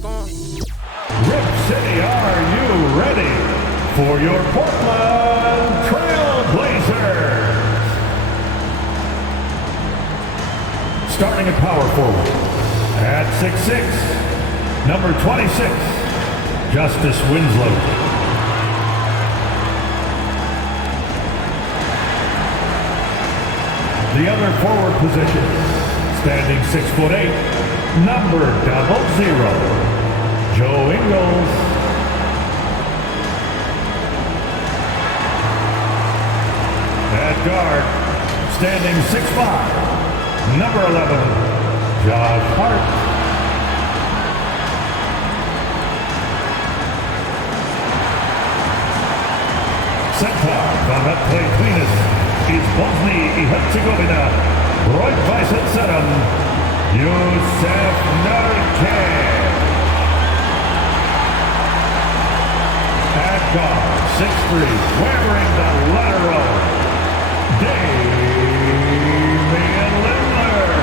going. Rip City, are you ready for your Portland Trail Blazers? Starting at power forward at 6'6", number 26, Justice Winslow. The other forward position, standing 6'8", number 00, Joe Ingles. At guard, standing 6'5", number 11, Josh Hart. Center, Vametre Cleanus, is Bosnia and Herzegovina, Rot-Weißer Zentrum, Yusef Nurkic. At guard, 6'3", wearing the letter O, Damian Lillard.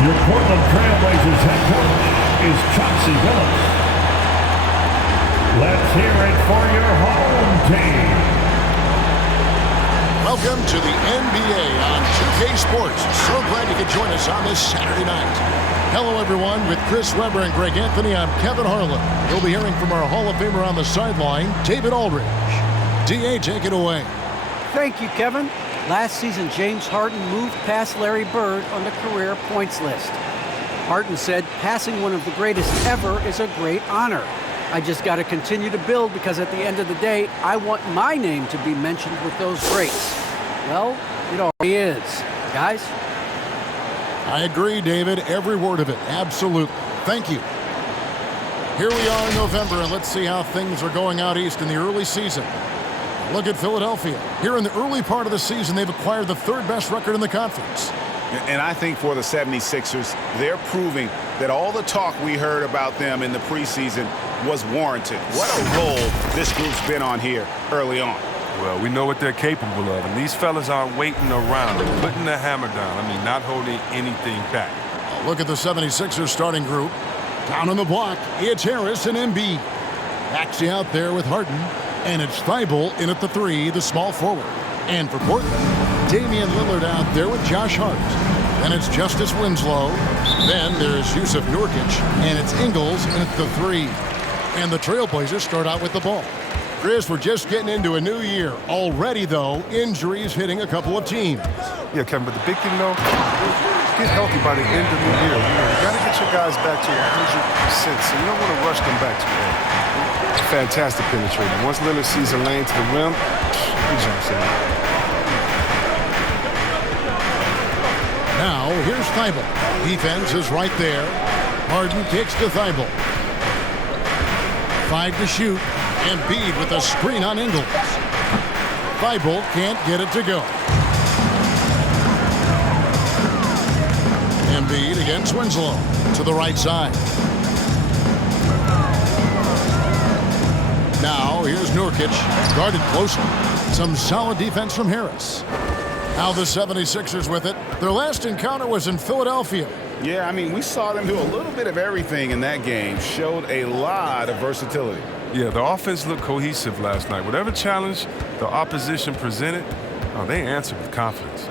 Your Portland Trail Blazers head coach is Chauncey Billups. Let's hear it for your home team. Welcome to the NBA on 2K Sports. So glad you could join us on this Saturday night. Hello, everyone. With Chris Webber and Greg Anthony, I'm Kevin Harlan. You'll be hearing from our Hall of Famer on the sideline, David Aldridge. D.A., take it away. Thank you, Kevin. Last season, James Harden moved past Larry Bird on the career points list. Harden said, passing one of the greatest ever is a great honor. I just got to continue to build because at the end of the day, I want my name to be mentioned with those greats. Well, it already is. Guys? I agree, David. Every word of it. Absolutely. Thank you. Here we are in November, and let's see how things are going out east in the early season. Look at Philadelphia. Here in the early part of the season, they've acquired the third best record in the conference. And I think for the 76ers, they're proving that all the talk we heard about them in the preseason was warranted. What a role this group's been on here early on. Well, we know what they're capable of, and these fellas aren't waiting around. They're putting the hammer down. I mean, not holding anything back. Look at the 76ers starting group. Down on the block, it's Harris and Embiid. Maxey out there with Harden, and it's Thibault in at the 3, the small forward. And for Portland, Damian Lillard out there with Josh Hart. Then it's Justice Winslow. Then there's Yusef Nurkic, and it's Ingles in at the 3. And the Trailblazers start out with the ball. Chris, we're just getting into a new year. Already, though, injuries hitting a couple of teams. Yeah, Kevin, but the big thing, though, get healthy by the end of the year. You got to get your guys back to 100%, so you don't want to rush them back too early. Fantastic penetrating. Once Lillard sees a lane to the rim, he jumps in. Now, here's Thibault. Defense is right there. Harden kicks to Thibault. 5 to shoot. Embiid with a screen on Ingles. Thibault can't get it to go. Embiid against Winslow to the right side. Now here's Nurkic, guarded closely. Some solid defense from Harris. Now the 76ers with it. Their last encounter was in Philadelphia. Yeah, I mean, we saw them do a little bit of everything in that game. Showed a lot of versatility. Yeah, the offense looked cohesive last night. Whatever challenge the opposition presented, they answered with confidence.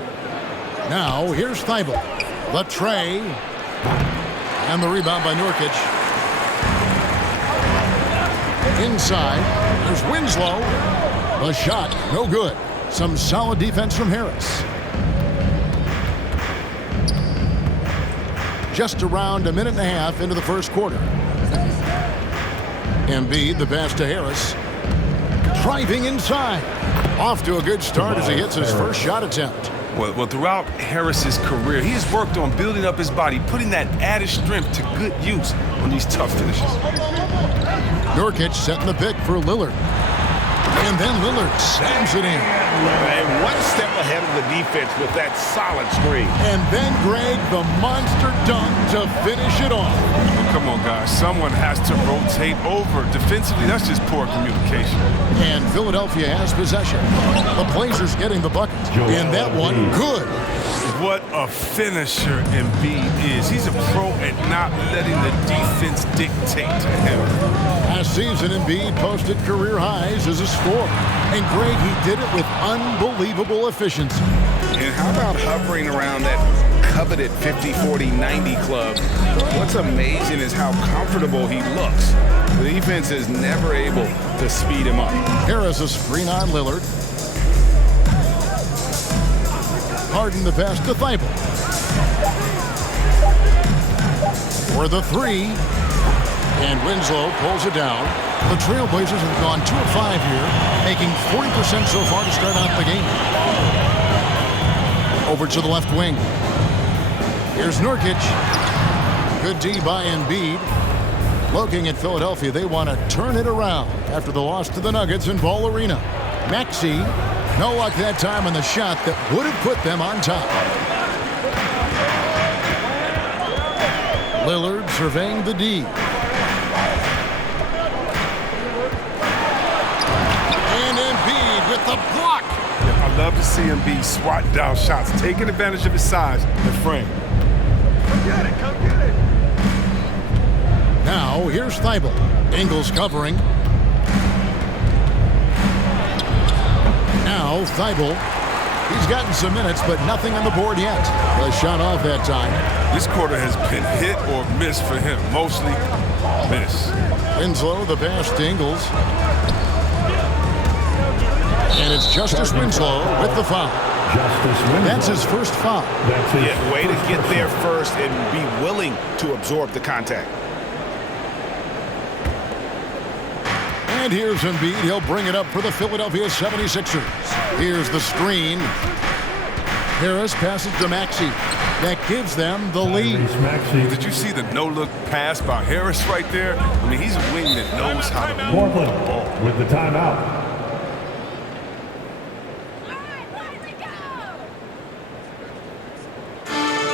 Now here's Thibault. The tray. And the rebound by Nurkic. Inside, there's Winslow. The shot, no good. Some solid defense from Harris. Just around a minute and a half into the first quarter. Embiid, the pass to Harris. Driving inside. Off to a good start as he hits his first shot attempt. Well, throughout Harris's career, he has worked on building up his body, putting that added strength to good use on these tough finishes. Nurkic setting the pick for Lillard. And then Lillard slams it in. And one step ahead of the defense with that solid screen. And then, Greg, the monster dunk to finish it off. Oh, come on, guys. Someone has to rotate over. Defensively, that's just poor communication. And Philadelphia has possession. The Blazers getting the bucket. And that one, good. what a finisher Embiid is. He's a pro at not letting the defense dictate to him. Last season, Embiid posted career highs as a scorer. And Greg, he did it with unbelievable efficiency. And how about hovering around that coveted 50-40-90 club? What's amazing is how comfortable he looks. The defense is never able to speed him up. Harris a screen on Lillard. Harden the pass to Thibault. For the three. And Winslow pulls it down. The Trailblazers have gone 2 of 5 here, making 40% so far to start out the game. Over to the left wing. Here's Nurkic. Good D by Embiid. Looking at Philadelphia, they want to turn it around after the loss to the Nuggets in Ball Arena. Maxey, no luck that time on the shot that would have put them on top. Lillard surveying the D. And Embiid with the block. I love to see Embiid swatting down shots, taking advantage of his size and frame. Come get it, come get it. Now, here's Thibault. Ingles covering. Now, Thibault. He's gotten some minutes, but nothing on the board yet. The shot off that time. This quarter has been hit or miss for him. Mostly miss. Winslow, the pass to Ingles. And it's Justice Winslow with the foul. That's his first foul. Yeah, way to get there first and be willing to absorb the contact. And here's Embiid. He'll bring it up for the Philadelphia 76ers. Here's the screen. Harris passes to Maxey. That gives them the lead. Did you see the no-look pass by Harris right there? I mean, he's a wing that knows how to move Portland the ball. with the timeout.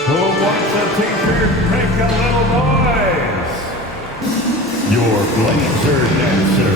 Who wants a t-shirt? Make a little noise. Your Blazer dancer.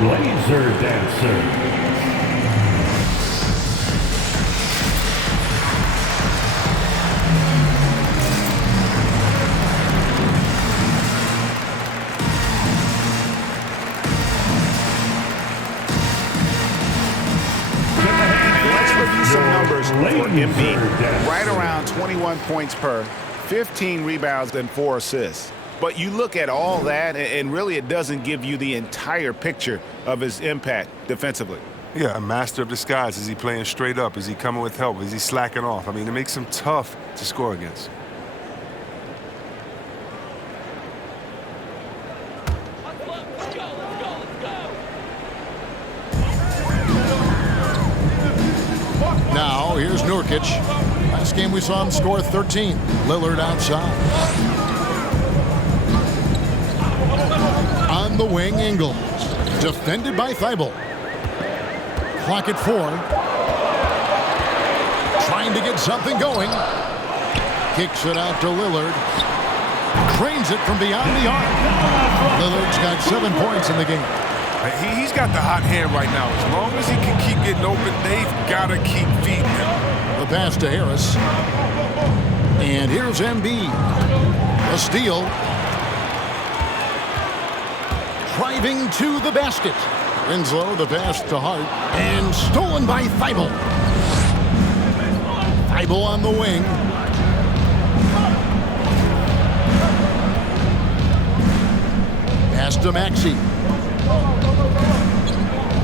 Blazer dancer. Some numbers for Embiid. Right around 21 points per, 15 rebounds, and 4 assists. But you look at all that, and really it doesn't give you the entire picture of his impact defensively. Yeah, a master of disguise. Is he playing straight up? Is he coming with help? Is he slacking off? I mean, it makes him tough to score against. Now, here's Nurkic. Last game we saw him score 13. Lillard outside. On the wing, Ingles. Defended by Thibault. Clock at 4. Trying to get something going. Kicks it out to Lillard. Trains it from beyond the arc. Lillard's got 7 points in the game. He's got the hot hand right now. As long as he can keep getting open, they've got to keep feeding him. The pass to Harris. And here's Embiid. A steal. Driving to the basket. Winslow, the pass to Hart. And stolen by Thibault. Thibault on the wing. Pass to Maxey.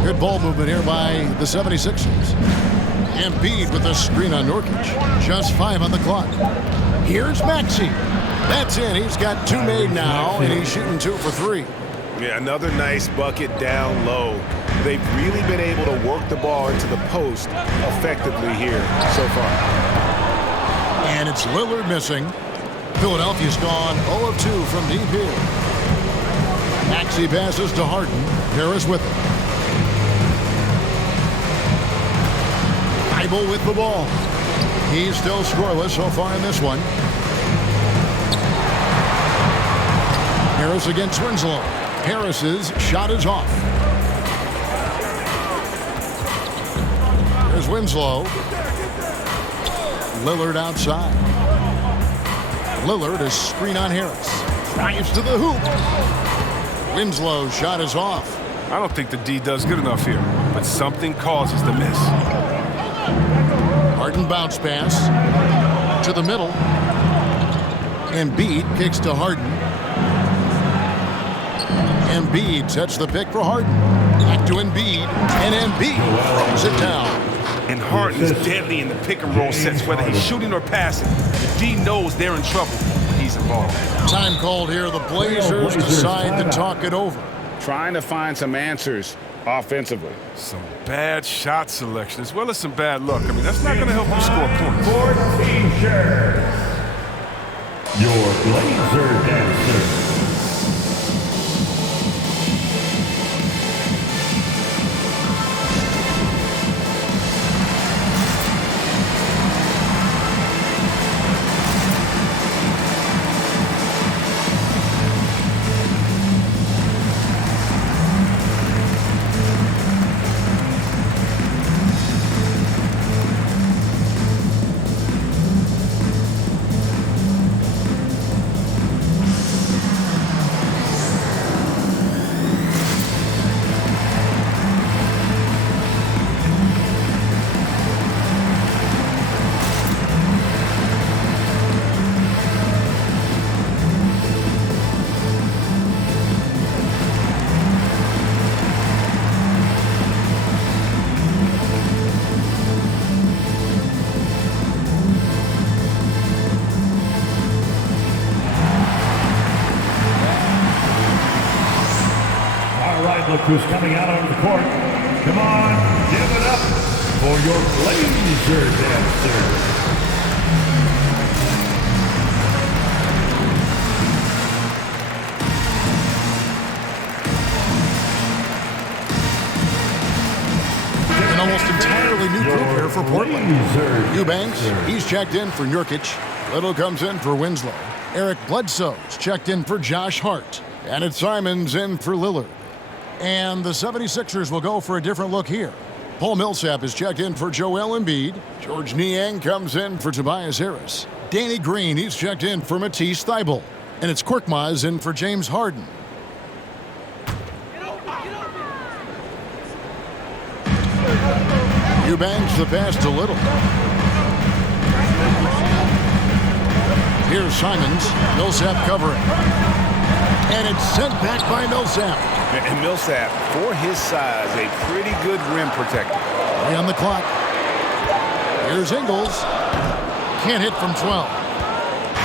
Good ball movement here by the 76ers. Embiid with a screen on Nurkic. Just 5 on the clock. Here's Maxey. That's in. He's got 2 made now, and he's shooting 2 for 3. Yeah, another nice bucket down low. They've really been able to work the ball into the post effectively here so far. And it's Lillard missing. Philadelphia's gone 0 of 2 from deep here. Maxey passes to Harden. Harris with it. Thibault with the ball. He's still scoreless so far in this one. Harris against Winslow. Harris's shot is off. There's Winslow. Lillard outside. Lillard is screen on Harris. Drives to the hoop. Winslow's shot is off. I don't think the D does good enough here, but something causes the miss. Harden bounce pass to the middle. Embiid kicks to Harden. Embiid sets the pick for Harden. Back to Embiid, and Embiid throws it down. And Harden is deadly in the pick-and-roll sets, whether he's shooting or passing. The D knows they're in trouble when he's involved. Time called here. The Blazers decide to talk it over. Trying to find some answers offensively. Some bad shot selection, as well as some bad luck. I mean, that's not going to help you score points. 14 shares. Your Blazer dancer. Look who's coming out onto the court. Come on, give it up for your Blazer dancer. An almost entirely new group here for Portland. Eubanks, he's checked in for Nurkic. Little comes in for Winslow. Eric Bledsoe's checked in for Josh Hart. And it's Simons in for Lillard. And the 76ers will go for a different look here. Paul Millsap is checked in for Joel Embiid. George Niang comes in for Tobias Harris. Danny Green, he's checked in for Matisse Thybulle. And it's Korkmaz in for James Harden. Eubanks the pass to Little. Here's Simons. Millsap covering. And it's sent back by Millsap. And Millsap, for his size, a pretty good rim protector. 3 on the clock. Here's Ingles. Can't hit from 12.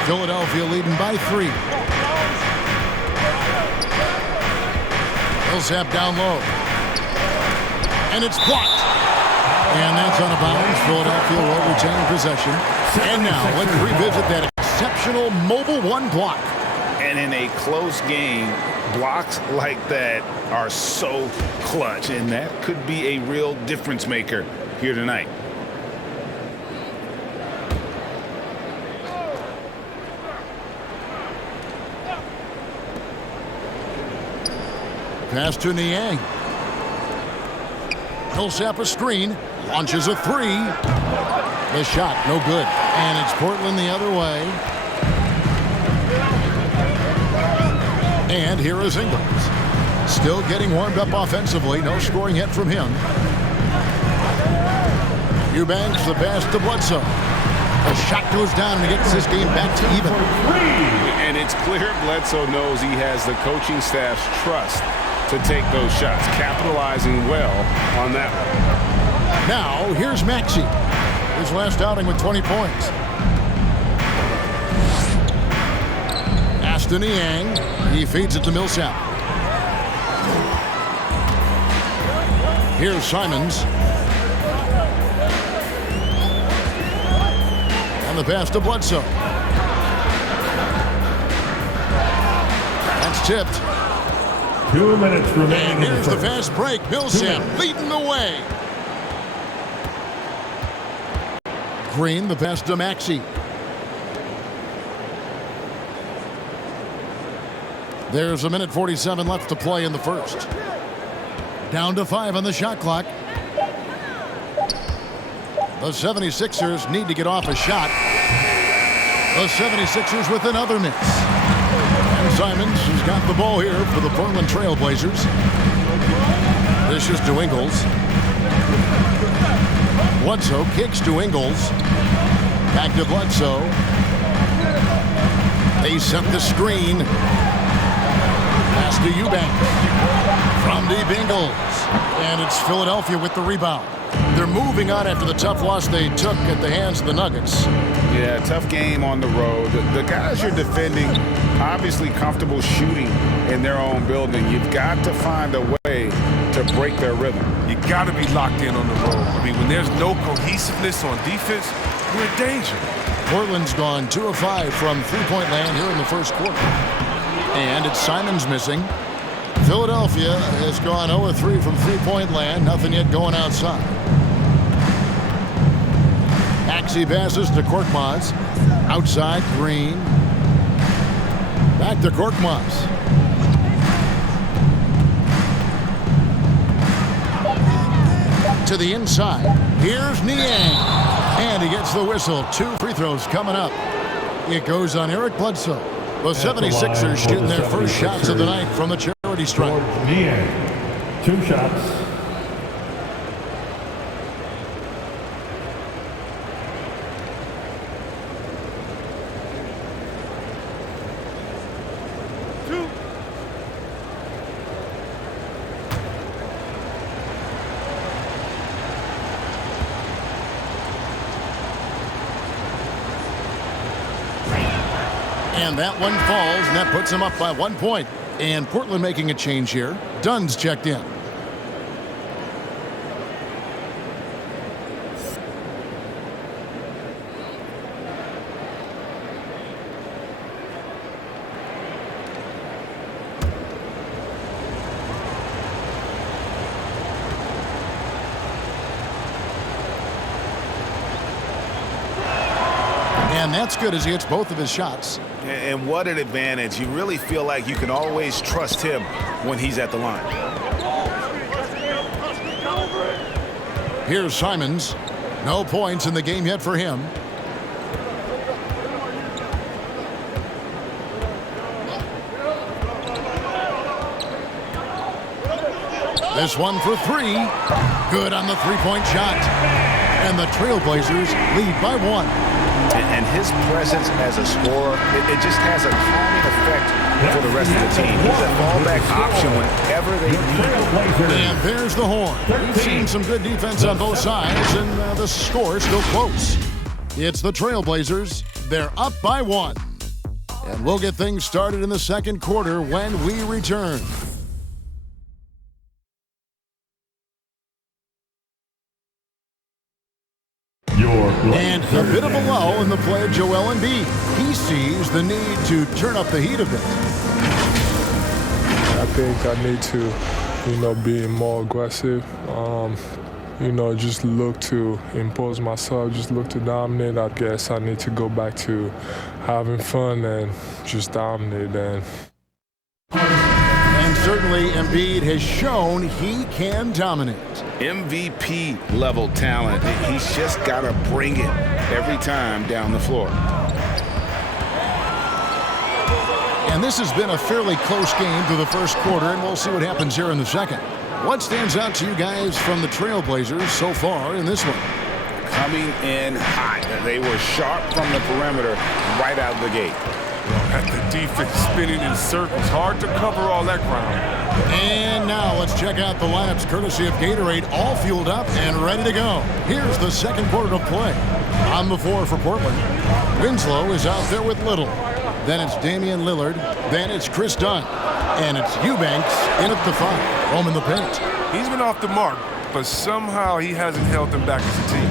Philadelphia leading by 3. Millsap down low. And it's blocked. And that's out of bounds. Philadelphia will retain possession. And now let's revisit that exceptional mobile 1 block. And in a close game, blocks like that are so clutch, and that could be a real difference maker here tonight. Pass to Niang. Millsap a screen, launches a 3. The shot, no good. And it's Portland the other way. And here is Ingles. Still getting warmed up offensively. No scoring yet from him. Eubanks the pass to Bledsoe. The shot goes down and he gets this game back to even. And it's clear Bledsoe knows he has the coaching staff's trust to take those shots, capitalizing well on that one. Now, here's Maxey. His last outing with 20 points. Aston Yang. He feeds it to Millsap. Here's Simons. And the pass to Bledsoe. That's tipped. 2 minutes remaining. And here's the fast break. Millsap leading the way. Green, the pass to Maxey. There's 1:47 left to play in the first. Down to 5 on the shot clock. The 76ers need to get off a shot. The 76ers with another miss. And Simons has got the ball here for the Portland Trailblazers. This is to Ingles. Bledsoe kicks to Ingles. Back to Bledsoe. They set the screen. Pass to Eubanks. From deep Ingles. And it's Philadelphia with the rebound. They're moving on after the tough loss they took at the hands of the Nuggets. Yeah, tough game on the road. The guys you're defending, obviously comfortable shooting in their own building. You've got to find a way to break their rhythm. You got to be locked in on the road. I mean, when there's no cohesiveness on defense, you're in danger. Portland's gone 2 of 5 from three-point land here in the first quarter. And it's Simons missing. Philadelphia has gone 0 of 3 from three-point land. Nothing yet going outside. Maxey passes to Korkmaz. Outside, Green. Back to Korkmaz. To the inside. Here's Niang. And he gets the whistle. 2 free throws coming up. It goes on Eric Bledsoe. The 76ers shooting their first shots of the night from the charity stripe. Niang, 2 shots. And that one falls, and that puts them up by 1 point. And Portland making a change here. Dunn's checked in. And that's good as he hits both of his shots. And what an advantage. You really feel like you can always trust him when he's at the line. Here's Simons. No points in the game yet for him. This one for 3. Good on the three-point shot. And the Trailblazers lead by 1. And his presence as a scorer, it just has a calming effect for the rest of the team. He's a fallback option whenever they need him. And there's the horn. We've seen some good defense on both sides, and the score is still close. It's the Trailblazers. They're up by 1. And we'll get things started in the second quarter when we return. And a bit of a lull in the play of Joel Embiid. He sees the need to turn up the heat a bit. I think I need to, be more aggressive. Just look to impose myself, just look to dominate. I guess I need to go back to having fun and just dominate. And certainly Embiid has shown he can dominate. MVP level talent. He's just got to bring it every time down the floor. And this has been a fairly close game through the first quarter, and we'll see what happens here in the second. What stands out to you guys from the Trailblazers so far in this one? coming in hot. They were sharp from the perimeter right out of the gate. At the defense spinning in circles. Hard to cover all that ground. And now let's check out the lineups courtesy of Gatorade, all fueled up and ready to go. Here's the second quarter of play. On the floor for Portland, Winslow is out there with Little. Then it's Damian Lillard. Then it's Chris Dunn. And it's Eubanks in at the 5. Home in the paint. He's been off the mark, but somehow he hasn't held them back as a team.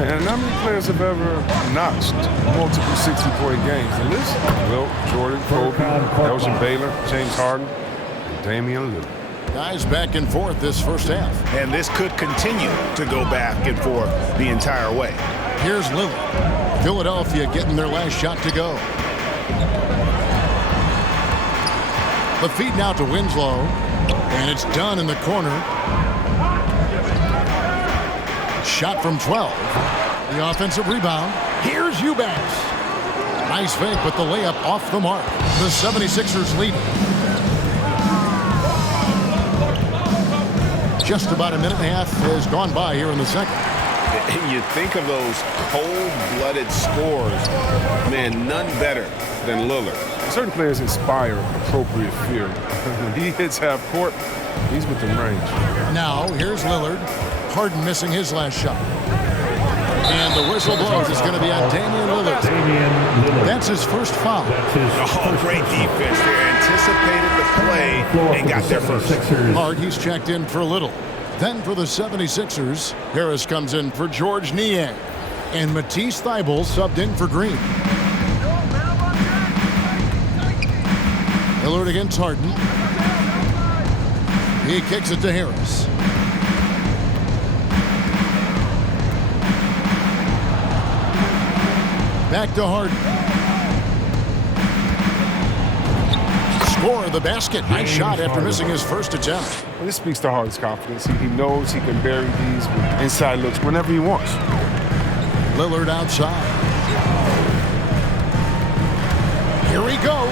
And how many players have ever notched multiple 60-point games? The list? Wilt, Jordan, Kobe, Elgin Baylor, James Harden, and Damian Lillard. Guys back and forth this first half. And this could continue to go back and forth the entire way. Here's Lillard. Philadelphia getting their last shot to go. The feed now to Winslow. And it's done in the corner. Shot from 12. The offensive rebound. Here's Eubanks. Nice fake, but the layup off the mark. The 76ers lead. Just about a minute and a half has gone by here in the second. And you think of those cold-blooded scores. Man, none better than Lillard. Certain players inspire appropriate fear. When he hits half court, he's within range. Now, here's Lillard. Harden missing his last shot. And the whistle blows. It's going to be on Damian Lillard. That's his first foul. Great defense there. Anticipated the play and got there first. Hard, he's checked in for Little. Then for the 76ers, Harris comes in for George Niang. And Matisse Thybulle subbed in for Green. Lillard against Harden. He kicks it to Harris. Back to Harden. Score the basket. Nice shot after missing his first attempt. Well, this speaks to Harden's confidence. He knows he can bury these with inside looks whenever he wants. Lillard outside. Here he goes.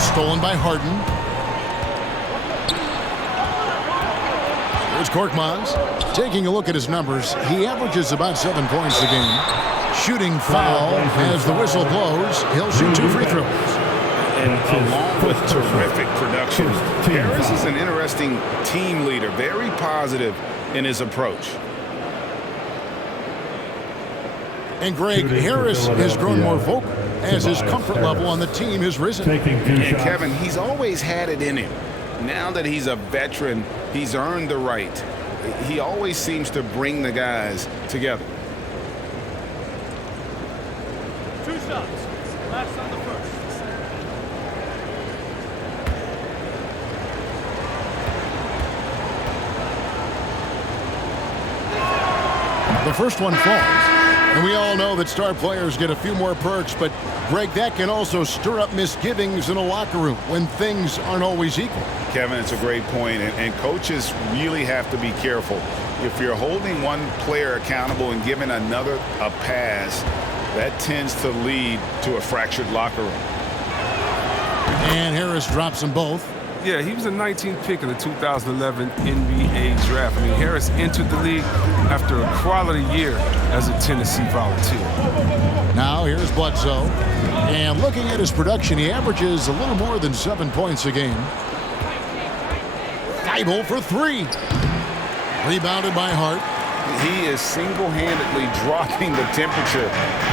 Stolen by Harden. Here's Korkmaz. Taking a look at his numbers, he averages about 7 points a game. Shooting foul as the whistle blows. He'll shoot 2 free throws. And along with terrific production, Harris is an interesting team leader, very positive in his approach. And Greg, Harris has grown more vocal as his comfort level on the team has risen. And Kevin, he's always had it in him. Now that he's a veteran, he's earned the right. He always seems to bring the guys together. 2 shots. Last on the first. The first one falls. And we all know that star players get a few more perks, but Greg, that can also stir up misgivings in a locker room when things aren't always equal. Kevin, it's a great point, and coaches really have to be careful. If you're holding one player accountable and giving another a pass, that tends to lead to a fractured locker room. And Harris drops them both. Yeah, he was the 19th pick of the 2011 NBA draft. I mean, Harris entered the league after a quality year as a Tennessee Volunteer. Now here's Bledsoe. And looking at his production, he averages a little more than 7 points a game. Thybulle for 3. Rebounded by Hart. He is single-handedly dropping the temperature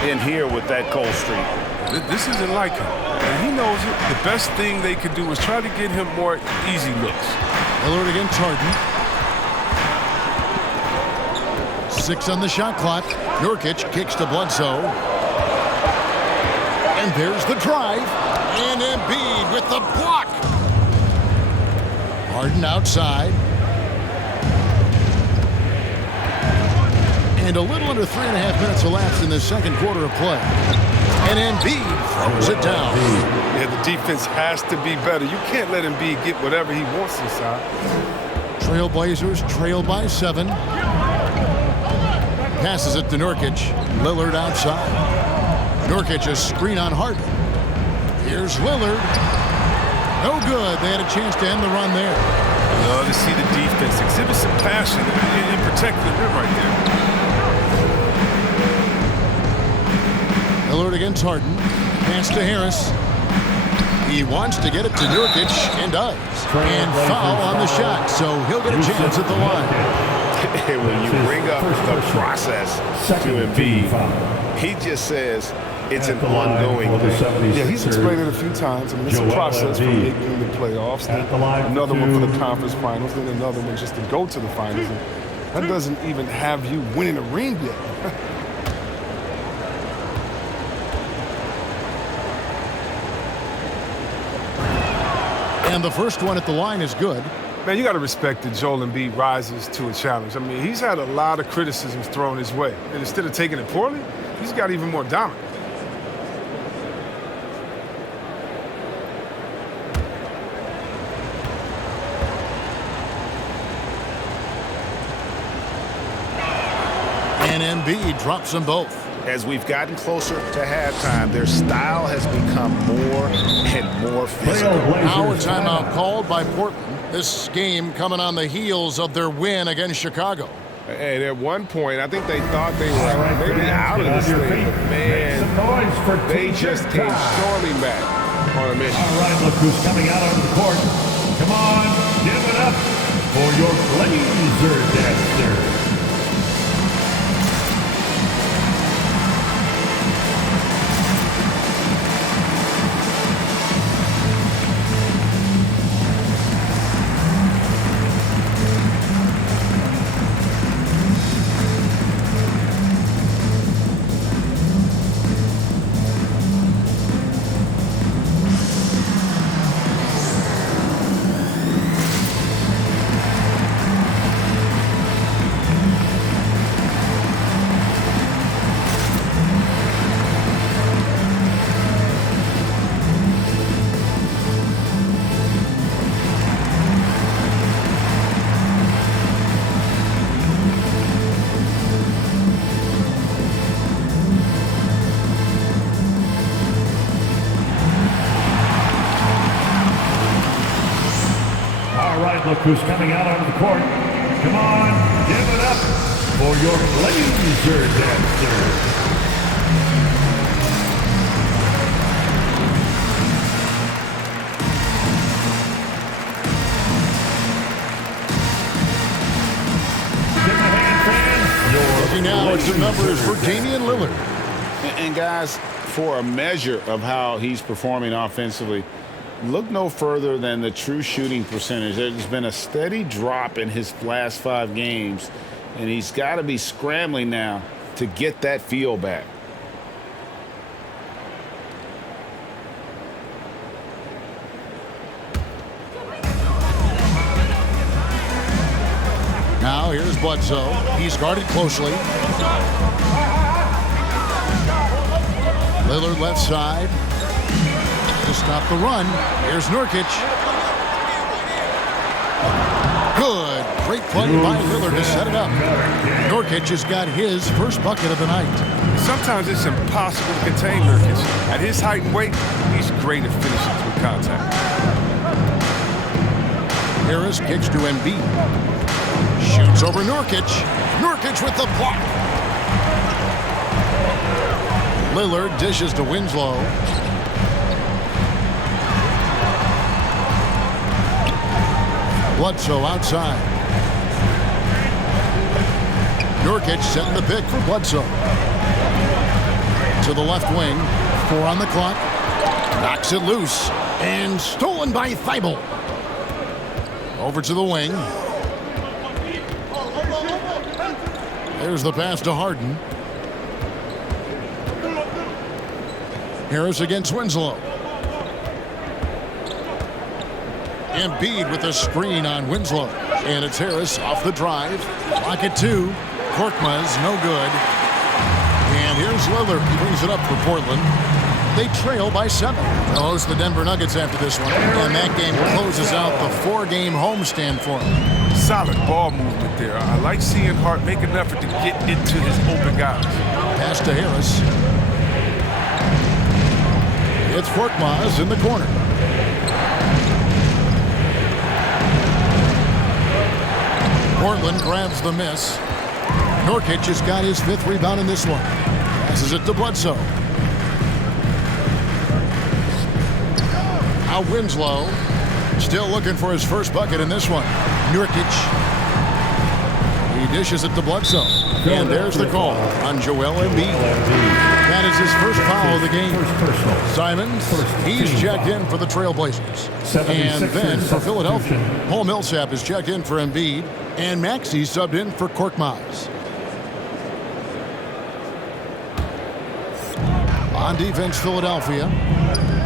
in here with that cold streak. This isn't like him. And he knows it. The best thing they could do is try to get him more easy looks. Lillard against Harden. 6 on the shot clock. Nurkic kicks to Bledsoe. And there's the drive. And Embiid with the block. Harden outside. And a little under 3.5 minutes elapsed in the second quarter of play. And Embiid throws it down. Yeah, the defense has to be better. You can't let Embiid get whatever he wants inside. Trailblazers trail by 7. Passes it to Nurkic. Lillard outside. Nurkic a screen on Harden. Here's Lillard. No good. They had a chance to end the run there. Love to see the defense exhibit some passion in protecting the rim right there. Lillard against Harden. Pass to Harris. He wants to get it to Nurkic and does. And foul on the shot, so he'll get a chance at the line. When you bring up the process to Embiid, he just says it's an ongoing thing. Yeah, he's explained it a few times. I mean, it's a process from making the playoffs, then another one for the conference finals, then another one just to go to the finals. And that doesn't even have you winning a ring yet. And the first one at the line is good. Man, you got to respect that Joel Embiid rises to a challenge. I mean, he's had a lot of criticisms thrown his way. And instead of taking it poorly, he's got even more dominant. And Embiid drops them both. As we've gotten closer to halftime, their style has become more and more physical. Now a timeout called by Portland. This game coming on the heels of their win against Chicago. And at one point, I think they thought they were maybe out of this thing. But man, they just came storming back on a mission. All right, look who's coming out onto the court. Come on, give it up for your Blazer dancer. Look who's coming out onto the court. Come on, give it up for your Blazer dancer. Looking now at the numbers for Damian Lillard. And guys, for a measure of how he's performing offensively, look no further than the true shooting percentage. There's been a steady drop in his last 5 games, and he's got to be scrambling now to get that feel back. Now here's Bledsoe. He's guarded closely. Lillard left side. To stop the run. Here's Nurkic. Good. Great play by Lillard to set it up. Nurkic has got his first bucket of the night. Sometimes it's impossible to contain Nurkic. At his height and weight, he's great at finishing through contact. Harris kicks to Embiid. Shoots over Nurkic. Nurkic with the block. Lillard dishes to Winslow. Bledsoe outside. Nurkic setting the pick for Bledsoe. To the left wing. 4 on the clock. Knocks it loose. And stolen by Thibault. Over to the wing. There's the pass to Harden. Harris against Winslow. Embiid with a screen on Winslow. And it's Harris off the drive. Clock at 2. Korkmaz no good. And here's Lillard. He brings it up for Portland. They trail by 7. They'll host the Denver Nuggets after this one. And that game closes out the 4-game homestand for them. Solid ball movement there. I like seeing Hart make an effort to get into his open guys. Pass to Harris. It's Korkmaz in the corner. Portland grabs the miss. Nurkic has got his 5th rebound in this one. Passes it to Bledsoe. Now Winslow still looking for his first bucket in this one. Nurkic. He dishes it to Bledsoe. And there's the call on Joel Embiid. That is his first foul of the game. Simons, he's checked in for the Trailblazers. And then for Philadelphia, Paul Millsap is checked in for Embiid. And Maxey subbed in for Korkmaz. On defense, Philadelphia.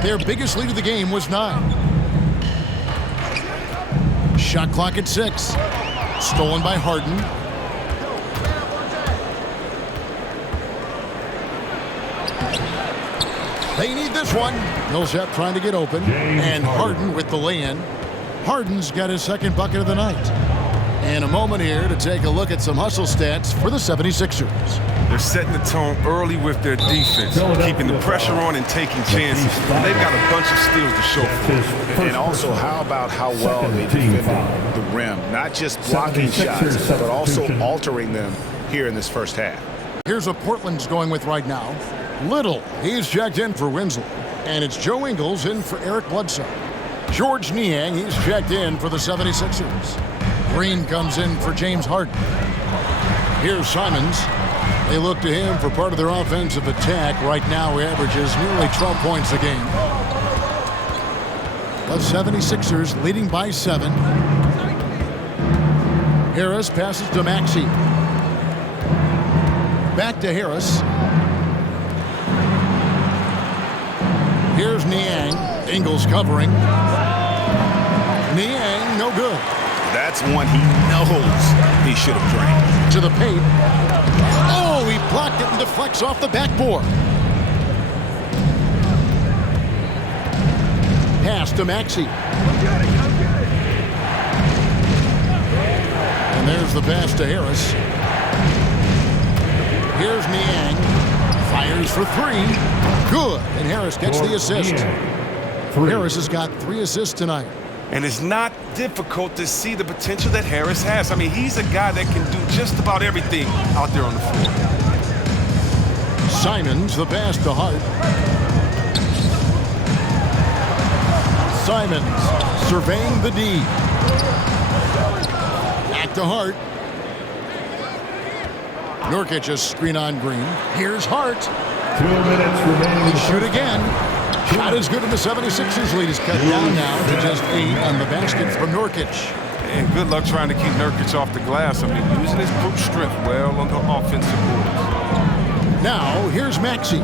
Their biggest lead of the game was 9. Shot clock at 6. Stolen by Harden. They need this one. Millsap trying to get open. And Harden with the lay-in. Harden's got his second bucket of the night. And a moment here to take a look at some hustle stats for the 76ers. They're setting the tone early with their defense, keeping the pressure on and taking chances. And they've got a bunch of steals to show for it. And also, how about how well they defended the rim? Not just blocking shots, but also altering them here in this first half. Here's what Portland's going with right now. Little, he's checked in for Winslow. And it's Joe Ingles in for Eric Bledsoe. George Niang, he's checked in for the 76ers. Green comes in for James Harden. Here's Simons. They look to him for part of their offensive attack. Right now, he averages nearly 12 points a game. The 76ers leading by 7. Harris passes to Maxey. Back to Harris. Here's Niang. Ingles covering. Niang, no good. That's one he knows he should have drained. To the paint. Oh, he blocked it and deflects off the backboard. Pass to Maxey. And there's the pass to Harris. Here's Niang. Fires for 3. Good. And Harris gets the assist. Harris has got 3 assists tonight. And it's not difficult to see the potential that Harris has. I mean, he's a guy that can do just about everything out there on the floor. Simons, the pass to Hart. Simons surveying the D. Back to Hart. Nurkic a screen on Green. Here's Hart. 2 minutes remaining. They shoot again. Shot is good, and the 76ers lead is cut down now to just 8 on the basket from Nurkic. And good luck trying to keep Nurkic off the glass. I mean, using his brute strength well on the offensive boards. Now, here's Maxey.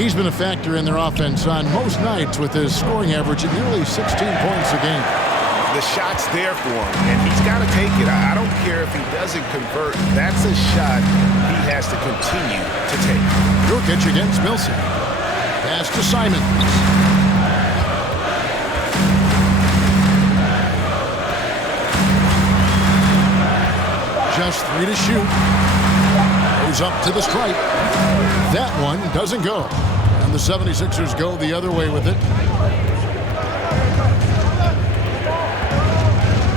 He's been a factor in their offense on most nights with his scoring average at nearly 16 points a game. The shot's there for him, and he's got to take it. I don't care if he doesn't convert. That's a shot he has to continue to take. Nurkic against Millsap. Pass to Simons. Just 3 to shoot. Goes up to the stripe. That one doesn't go. And the 76ers go the other way with it.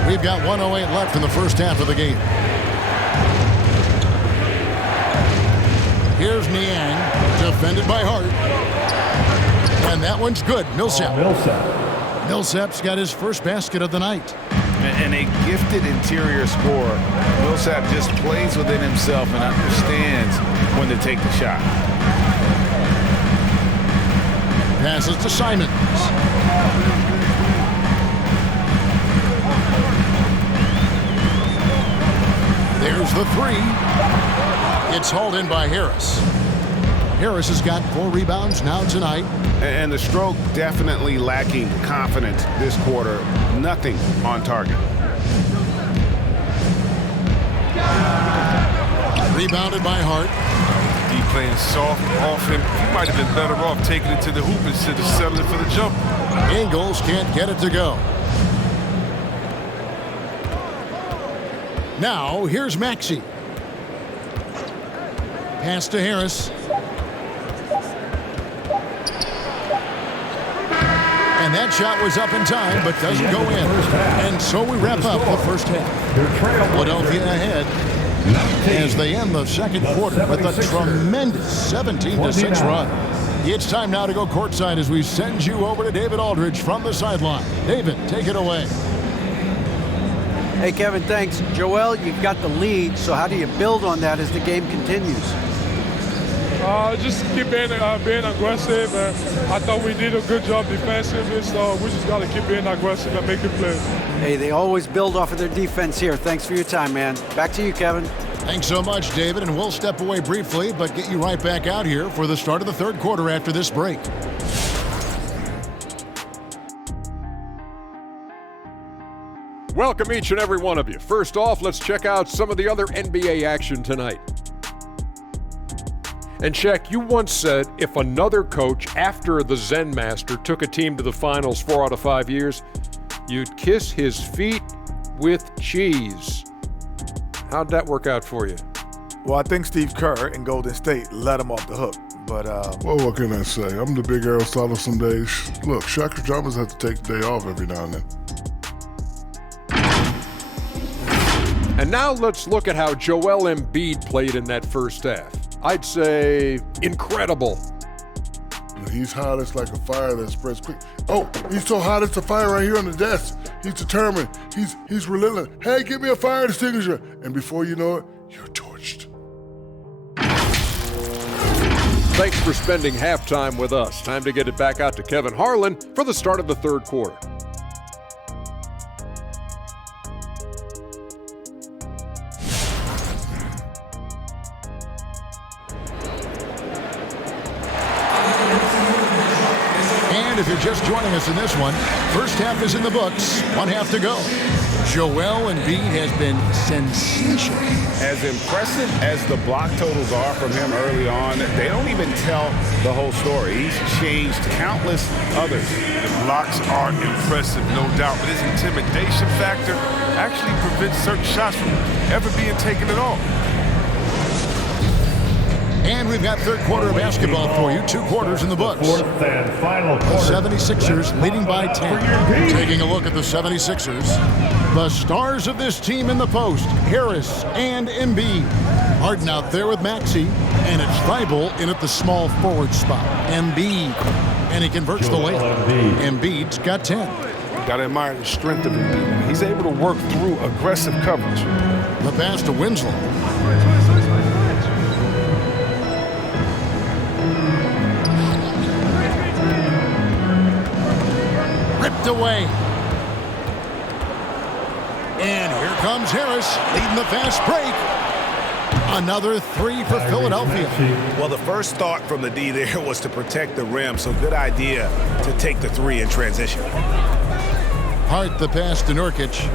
We've got 1:08 left in the first half of the game. Here's Niang, defended by Hart. And that one's good. Millsap. Millsap's got his first basket of the night. And a gifted interior scorer. Millsap just plays within himself and understands when to take the shot. Passes to Simons. There's the 3. It's hauled in by Harris. Harris has got 4 rebounds now tonight. And the stroke definitely lacking confidence this quarter. Nothing on target. Rebounded by Hart. He playing soft off him. He might have been better off taking it to the hoop instead of settling for the jump. Ingles can't get it to go. Now, here's Maxey. Pass to Harris. And that shot was up in time, but doesn't go in. And so we wrap up the first half. Philadelphia ahead as they end the second quarter with a tremendous 17-6 run. It's time now to go courtside as we send you over to David Aldridge from the sideline. David, take it away. Hey, Kevin, thanks. Joel, you've got the lead, so how do you build on that as the game continues? Just keep being aggressive. I thought we did a good job defensively, so we just got to keep being aggressive and making plays. Hey, they always build off of their defense here. Thanks for your time, man. Back to you, Kevin. Thanks so much, David, and we'll step away briefly, but get you right back out here for the start of the third quarter after this break. Welcome each and every one of you. First off, let's check out some of the other NBA action tonight. And Shaq, you once said if another coach after the Zen Master took a team to the finals 4 out of 5 years, you'd kiss his feet with cheese. How'd that work out for you? Well, I think Steve Kerr in Golden State let him off the hook. But well, what can I say? I'm the big Aristotle some days. Look, Shaq Dramas have to take the day off every now and then. And now let's look at how Joel Embiid played in that first half. I'd say incredible. He's hot as like a fire that spreads quick. Oh, he's so hot it's a fire right here on the desk. He's determined. He's relentless. Hey, give me a fire extinguisher. And before you know it, you're torched. Thanks for spending halftime with us. Time to get it back out to Kevin Harlan for the start of the third quarter. If you're just joining us in this one, first half is in the books, 1 half to go. Joel Embiid has been sensational. As impressive as the block totals are from him early on, they don't even tell the whole story. He's changed countless others. The blocks are impressive, no doubt, but his intimidation factor actually prevents certain shots from ever being taken at all. And we've got third quarter of basketball for you. 2 quarters in the books. Fourth and final quarter. 76ers leading by 10. Taking a look at the 76ers. The stars of this team in the post, Harris and Embiid. Harden out there with Maxey. And it's Thibault in at the small forward spot. Embiid. And he converts the layup. Embiid's got 10. Gotta admire the strength of Embiid. He's able to work through aggressive coverage. The pass to Winslow. Ripped away. And here comes Harris leading the fast break. Another 3 for Philadelphia. Well, the first thought from the D there was to protect the rim, so good idea to take the 3 in transition. Hart the pass to Nurkic.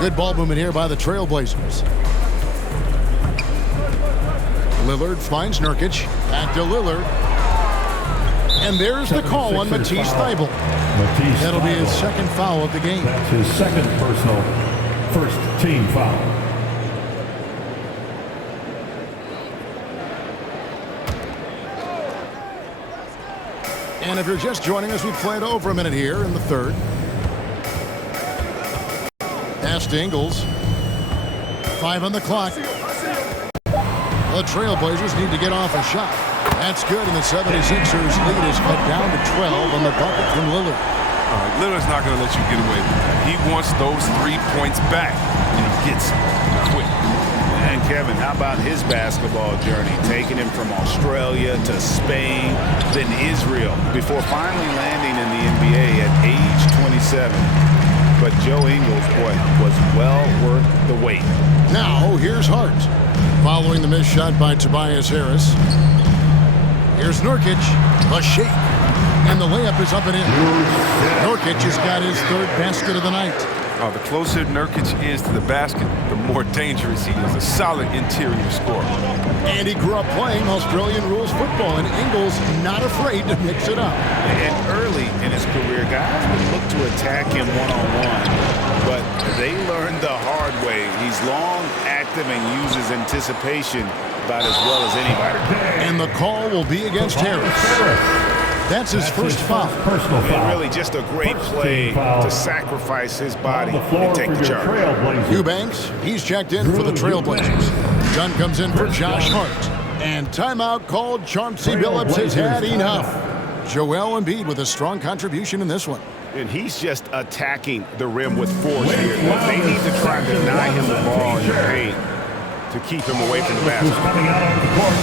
Good ball movement here by the Trailblazers. Lillard finds Nurkic. Back to Lillard. And there's the call on Matisse Thybulle. That'll be his second foul of the game. That's his second personal, first team foul. And if you're just joining us, we played over a minute here in the third. Pass to Ingles. 5 on the clock. The Trailblazers need to get off a shot. That's good, and the 76ers lead is cut down to 12 on the bucket from Lillard. Lillard's not going to let you get away with that. He wants those 3 points back, and he gets them quick. And Kevin, how about his basketball journey? Taking him from Australia to Spain, then Israel, before finally landing in the NBA at age 27. But Joe Ingles, boy, was well worth the wait. Now, here's Hart. Following the missed shot by Tobias Harris. Here's Nurkic, a shake, and the layup is up and in. Nurkic has got his 3rd basket of the night. The closer Nurkic is to the basket, the more dangerous he is. A solid interior scorer. And he grew up playing Australian rules football, and Ingles not afraid to mix it up. And early in his career, guys would look to attack him one-on-one, but they learned the hard way. He's long, active, and uses anticipation about as well as anybody. And the call will be against Harris. That's his first foul. Personal foul. And really just a great play to sacrifice his body and take the charge. Eubanks, he's checked in for the Trailblazers. Dunn comes in for Josh Hart. And timeout called. Chauncey Billups has had enough. Joel Embiid with a strong contribution in this one. And he's just attacking the rim with force here. They need to try and deny him the ball in the paint to keep him away from the basket. Coming out on the court.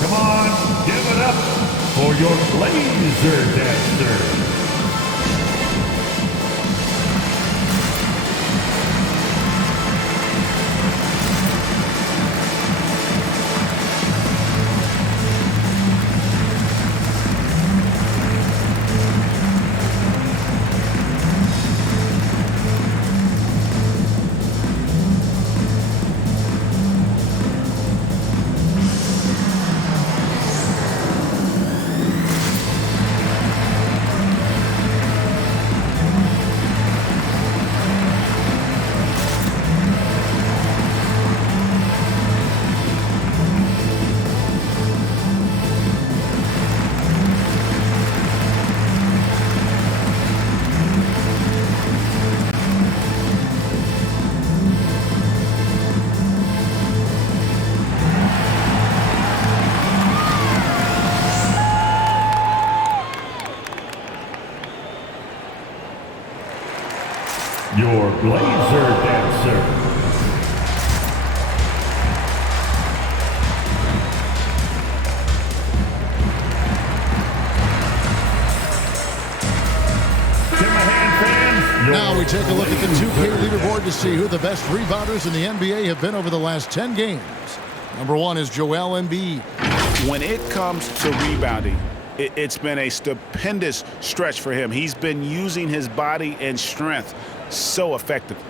Come on, give it up for your laser dancer. Your laser dancer. Now we take a look at the 2K leaderboard to see who the best rebounders in the NBA have been over the last 10 games. Number 1 is Joel Embiid. When it comes to rebounding, it's been a stupendous stretch for him. He's been using his body and strength so effectively.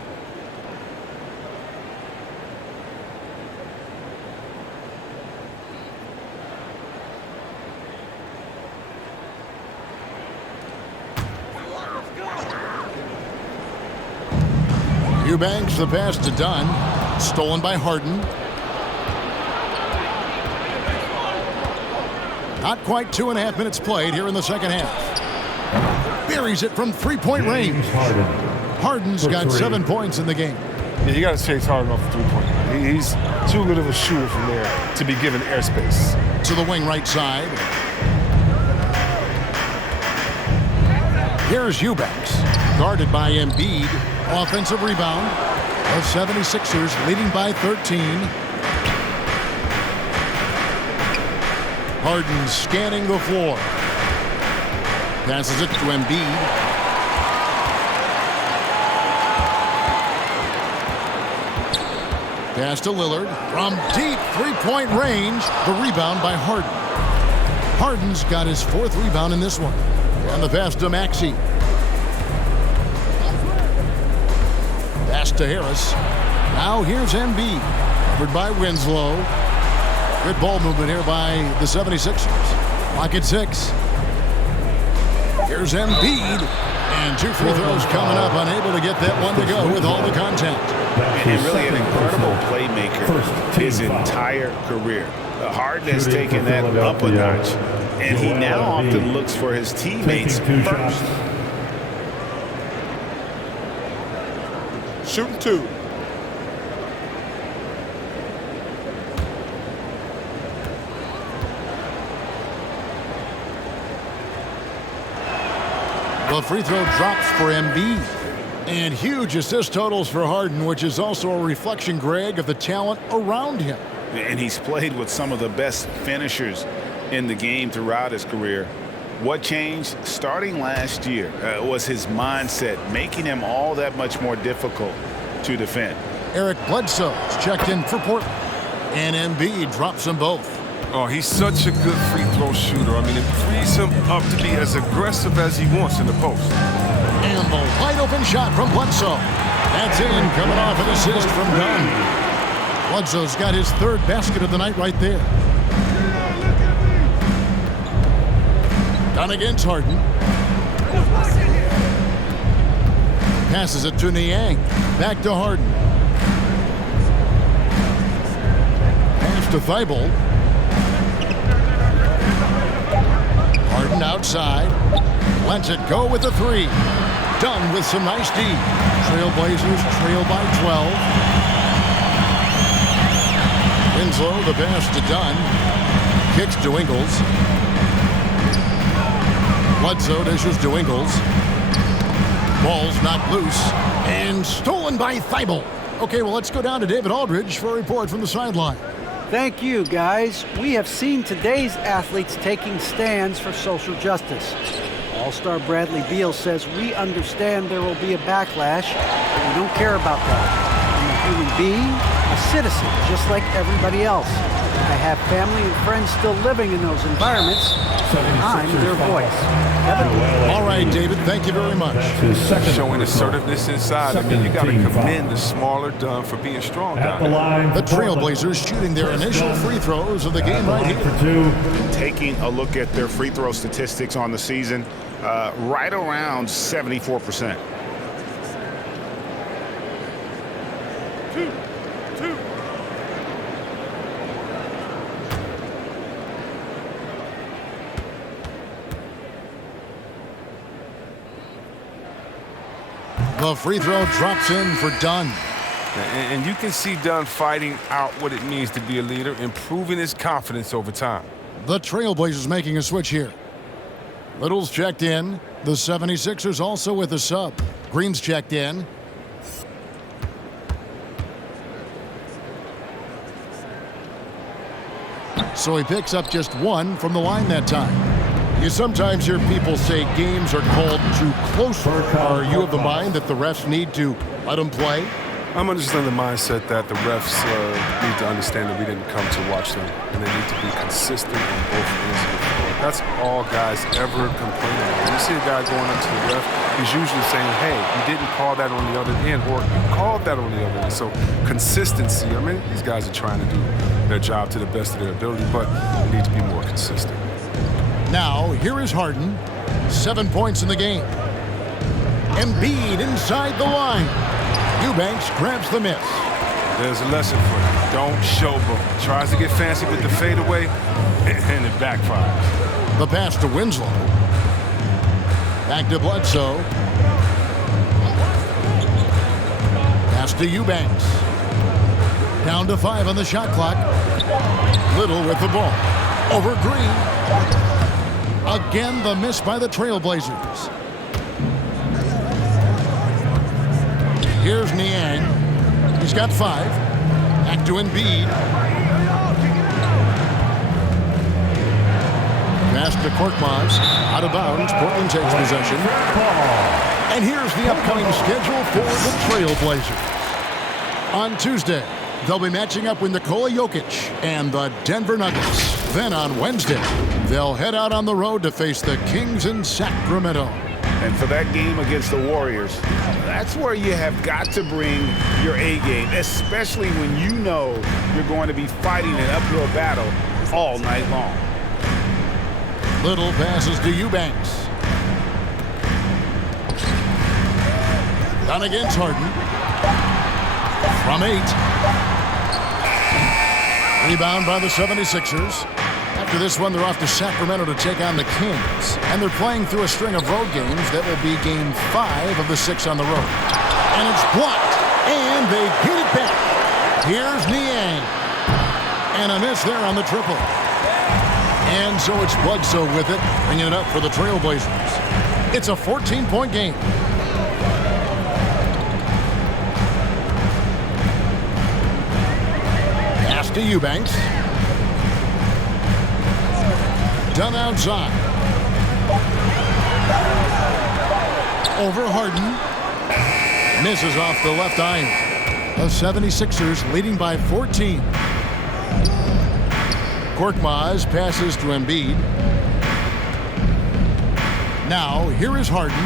Eubanks, the pass to Dunn. Stolen by Harden. Not quite 2.5 minutes played here in the second half. Buries it from three-point range. Harden's got 7 points in the game. Yeah, you got to chase Harden off the three-point line. He's too good of a shooter from there to be given airspace. To the wing right side. Here's Eubanks. Guarded by Embiid. Offensive rebound. The 76ers leading by 13. Harden scanning the floor. Passes it to Embiid. Pass to Lillard. From deep three-point range. The rebound by Harden. Harden's got his 4th rebound in this one. And the pass to Maxey. Pass to Harris. Now here's Embiid. Covered by Winslow. Good ball movement here by the 76ers. Clock at 6. Here's Embiid. And 2 free throws coming up. Unable to get that one to go with all the contact. And really an incredible playmaker his entire career. Harden has taken that up a notch. And he now often looks for his teammates first. Shooting 2. The free throw drops for Embiid. And huge assist totals for Harden, which is also a reflection, Greg, of the talent around him. And he's played with some of the best finishers in the game throughout his career. What changed starting last year was his mindset, making him all that much more difficult to defend. Eric Bledsoe is checked in for Portland. And Embiid drops them both. Oh, he's such a good free throw shooter. I mean, it frees him up to be as aggressive as he wants in the post. And the wide open shot from Bledsoe. That's in, coming off an assist from Dunn. Bledsoe's got his 3rd basket of the night right there. Dunn against Harden. Passes it to Niang. Back to Harden. Pass to Thibault. Harden outside. Lets it go with the 3. Dunn with some nice D. Trailblazers trail by 12. Winslow, the pass to Dunn. Kicks to Ingles. Bledsoe dishes to Ingles. Ball's knocked loose and stolen by Thibault. Okay, well, let's go down to David Aldridge for a report from the sideline. Thank you, guys. We have seen today's athletes taking stands for social justice. All-star Bradley Beal says, we understand there will be a backlash, but we don't care about that. I'm a human being, a citizen, just like everybody else. I have family and friends still living in those environments, so I'm their voice. Kevin? All right, David, thank you very much. Showing assertiveness inside. I mean, you got to commend the smaller Dunn for being strong down there. The Trailblazers shooting their initial free throws of the game right here. Taking a look at their free throw statistics on the season, right around 74%. The free throw drops in for Dunn. And you can see Dunn fighting out what it means to be a leader, improving his confidence over time. The Trailblazers making a switch here. Little's checked in. The 76ers also with a sub. Green's checked in. So he picks up just one from the line that time. You sometimes hear people say games are called too close. Are you of the mind that the refs need to let them play? I'm just in the mindset that the refs need to understand that we didn't come to watch them, and they need to be consistent on both ends of the floor. That's all guys ever complain about. When you see a guy going up to the ref, he's usually saying, hey, you didn't call that on the other end, or you called that on the other end. So consistency, I mean, these guys are trying to do their job to the best of their ability, but they need to be more consistent. Now, here is Harden. 7 points in the game. Embiid inside the line. Eubanks grabs the miss. There's a lesson for you. Don't showboat. Tries to get fancy with the fadeaway, and it backfires. The pass to Winslow. Back to Bledsoe. Pass to Eubanks. Down to 5 on the shot clock. Little with the ball. Over Green. Again, the miss by the Trailblazers. Here's Niang. He's got 5. Back to Embiid. Pass to Korkmaz. Out of bounds. Portland takes possession. And here's the upcoming schedule for the Trailblazers. On Tuesday, they'll be matching up with Nikola Jokic and the Denver Nuggets. Then on Wednesday, they'll head out on the road to face the Kings in Sacramento. And for that game against the Warriors, that's where you have got to bring your A game, especially when you know you're going to be fighting an uphill battle all night long. Little passes to Eubanks. Done against Harden. From 8. Rebound by the 76ers. After this one, they're off to Sacramento to take on the Kings. And they're playing through a string of road games. That will be game 5 of the 6 on the road. And it's blocked. And they get it back. Here's Niang. And a miss there on the triple. And so it's Bledsoe with it, bringing it up for the Trailblazers. It's a 14-point game. Pass to Eubanks. Done outside. Over Harden. Misses off the left iron. The 76ers leading by 14. Korkmaz passes to Embiid. Now, here is Harden.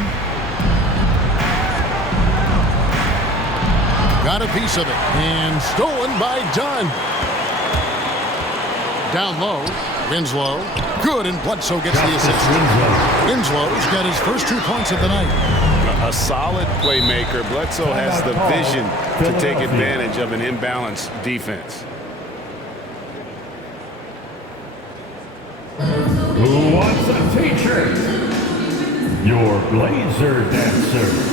Got a piece of it. And stolen by Dunn. Down low. Winslow. Good, and Bledsoe gets the assist. Winslow's got his first 2 points of the night. A solid playmaker. Bledsoe has the vision to take advantage of an imbalanced defense. Who wants a t-shirt? Your Blazer dancer.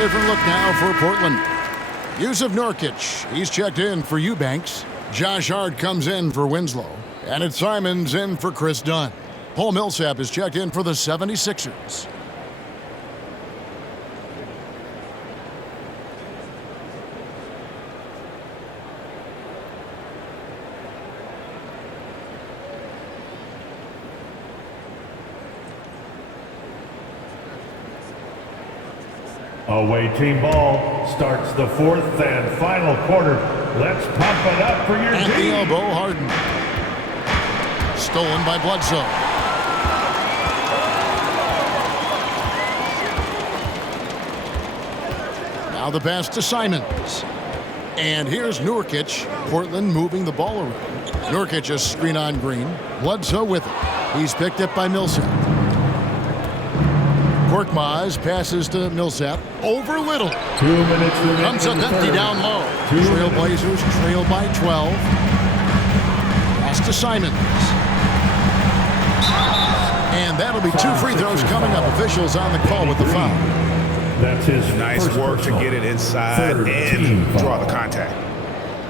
different look now for Portland. Yusuf Nurkic, he's checked in for Eubanks. Josh Hart comes in for Winslow. And it's Simons in for Chris Dunn. Paul Millsap is checked in for the 76ers. Away team ball starts the fourth and final quarter. Let's pump it up for your At team. the elbow, Harden. Stolen by Bledsoe. Now the pass to Simons. And here's Nurkic. Portland moving the ball around. Nurkic a screen on Green. Bledsoe with it. He's picked up by Millsap. Korkmaz passes to Millsap. Over Little. 2 minutes remaining. Comes up empty down low. Trailblazers trail by 12. Pass to Simons. And that'll be 2 free throws coming up. Officials on the call with the foul. That's his Nice work to get it inside and draw the contact.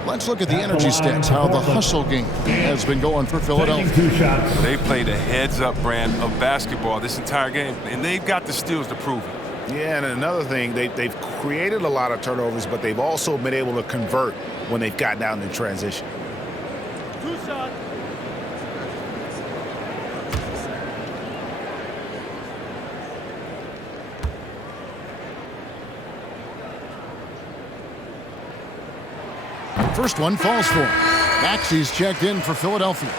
Let's look at the energy stats, how the hustle game has been going for Philadelphia. 2 shots. They played a heads-up brand of basketball this entire game, and they've got the steals to prove it. Yeah, and another thing, they've created a lot of turnovers, but they've also been able to convert when they've gotten out in transition. 2 shots. First one falls for him. Maxey's checked in for Philadelphia.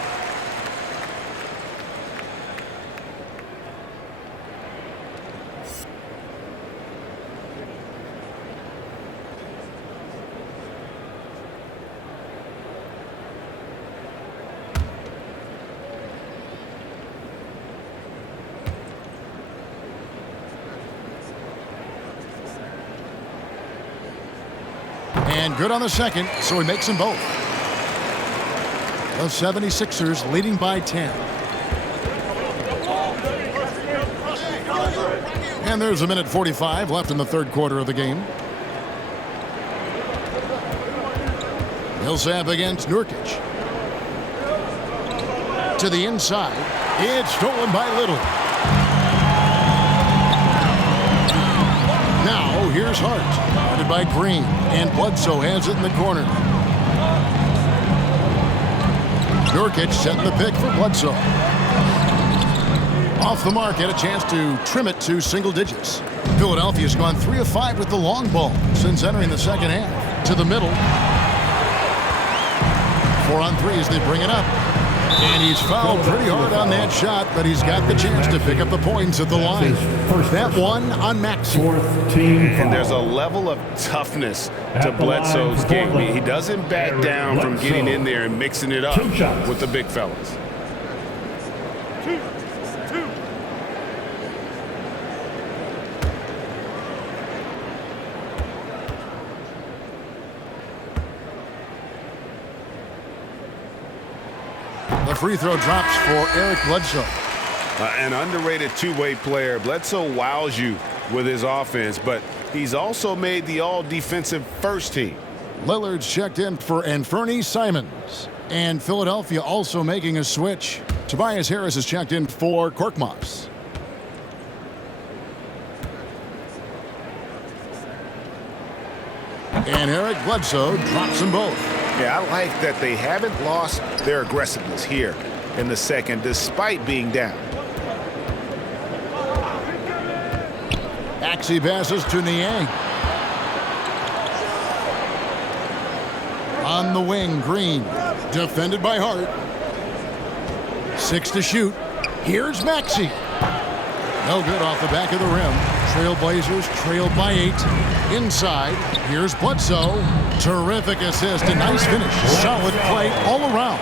And good on the second, so he makes them both. The 76ers leading by 10. And there's 1:45 left in the third quarter of the game. Millsap against Nurkic. To the inside. It's stolen by Little. Now here's Hart. Guarded by Green. And Bledsoe has it in the corner. Nurkic setting the pick for Bledsoe. Off the mark, had a chance to trim it to single digits. Philadelphia's gone 3 of 5 with the long ball since entering the second half. To the middle. 4 on 3 as they bring it up. And he's fouled pretty hard on that shot, but he's got the chance to pick up the points at the line. That one on Maxey. And there's a level of toughness to Bledsoe's game. He doesn't back down from getting in there and mixing it up with the big fellas. The free throw drops for Eric Bledsoe. An underrated two-way player. Bledsoe wows you with his offense, but he's also made the all-defensive first team. Lillard's checked in for Anfernee Simons. And Philadelphia also making a switch. Tobias Harris is checked in for Korkmaz. And Eric Bledsoe drops them both. Yeah, I like that they haven't lost their aggressiveness here in the second, despite being down. Maxey passes to Niang. On the wing, Green. Defended by Hart. 6 to shoot. Here's Maxey. No good off the back of the rim. Trailblazers trailed by 8. Inside, here's Bledsoe. Terrific assist, a nice finish. Solid play all around.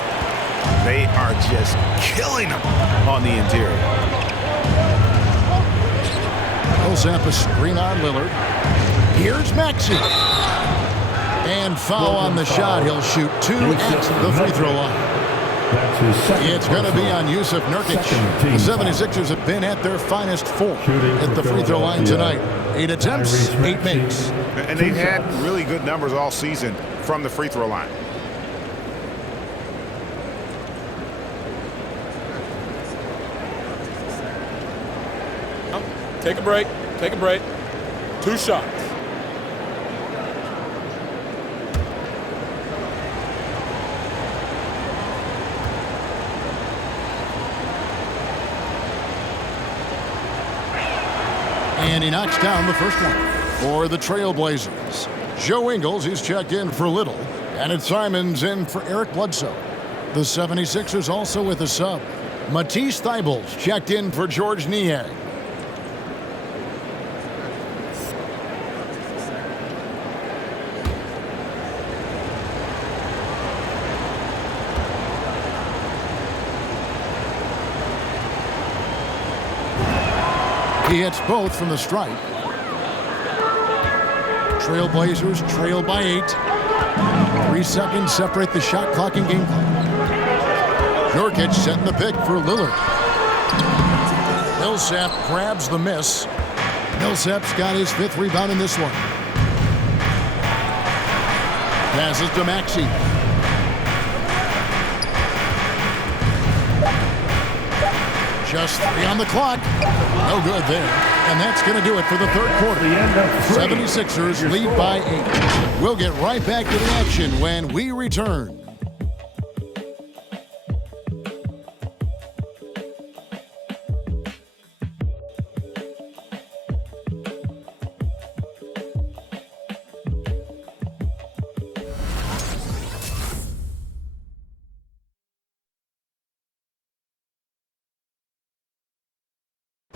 They are just killing them on the interior. Millsap a screen on Lillard. Here's Maxey. And foul on the shot. He'll shoot 2 at the free throw line. That's his second. It's going to be on Yusuf Nurkic. The 76ers have been at their finest 4 at the free throw line tonight. 8 attempts, 8 makes. And they've had really good numbers all season from the free throw line. Take a break. Take a break. 2 shots. And he knocks down the first one for the Trailblazers. Joe Ingles, he's checked in for Little. And it's Simons in for Eric Bledsoe. The 76ers also with a sub. Matisse Thybulle's checked in for George Niang. He hits both from the stripe. Trailblazers trail by 8. 3 seconds separate the shot clock and game clock. Nurkic setting the pick for Lillard. Millsap grabs the miss. Millsap's got his 5th rebound in this one. Passes to Maxey. Just 3 on the clock. No good there. And that's going to do it for the third quarter. 76ers lead by 8. We'll get right back to the action when we return.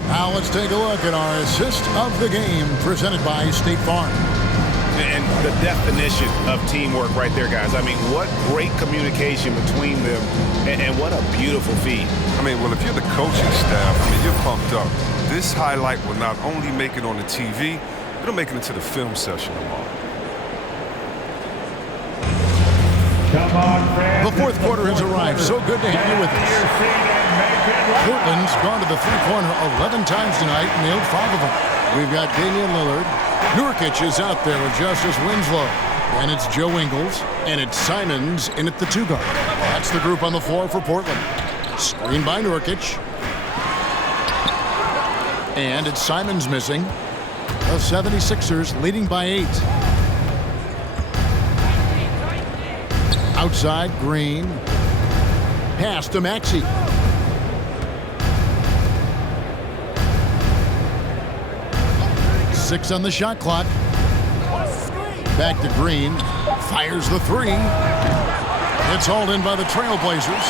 Now let's take a look at our assist of the game presented by State Farm. And the definition of teamwork right there, guys. I mean, what great communication between them and what a beautiful feed. I mean, well, if you're the coaching staff, I mean, you're pumped up. This highlight will not only make it on the TV, it'll make it into the film session tomorrow. Come on, Fran. The fourth quarter has arrived. So good to have you with us. Portland's gone to the three-pointer 11 times tonight, nailed 5 of them. We've got Damian Lillard. Nurkic is out there with Justice Winslow. And it's Joe Ingles. And it's Simons in at the 2 guard. That's the group on the floor for Portland. Screen by Nurkic. And it's Simons missing. The 76ers leading by 8. Outside, Green. Pass to Maxey. 6 on the shot clock. Back to Green. Fires the 3. It's hauled in by the Trailblazers.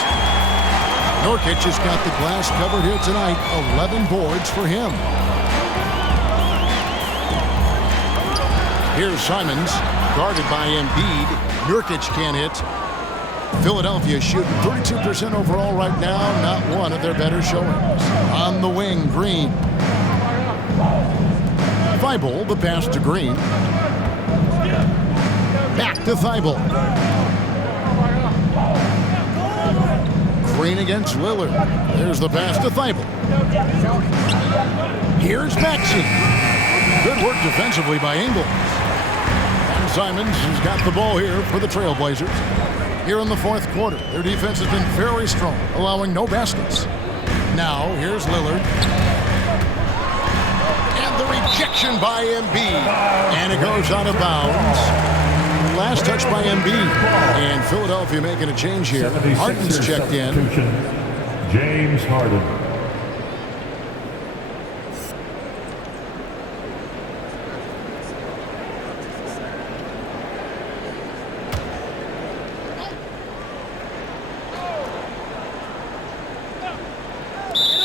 Nurkic has got the glass covered here tonight. 11 boards for him. Here's Simons, guarded by Embiid. Nurkic can't hit. Philadelphia shooting 32% overall right now. Not one of their better showings. On the wing, Green. Thybulle, the pass to Green. Back to Thybulle. Green against Lillard. There's the pass to Thybulle. Here's Maxey. Good work defensively by Ingles. And Simons has got the ball here for the Trailblazers. Here in the fourth quarter, their defense has been very strong, allowing no baskets. Now, here's Lillard. And the rejection by Embiid. And it goes out of bounds. Last touch by Embiid. And Philadelphia making a change here. Harden's checked in. James Harden.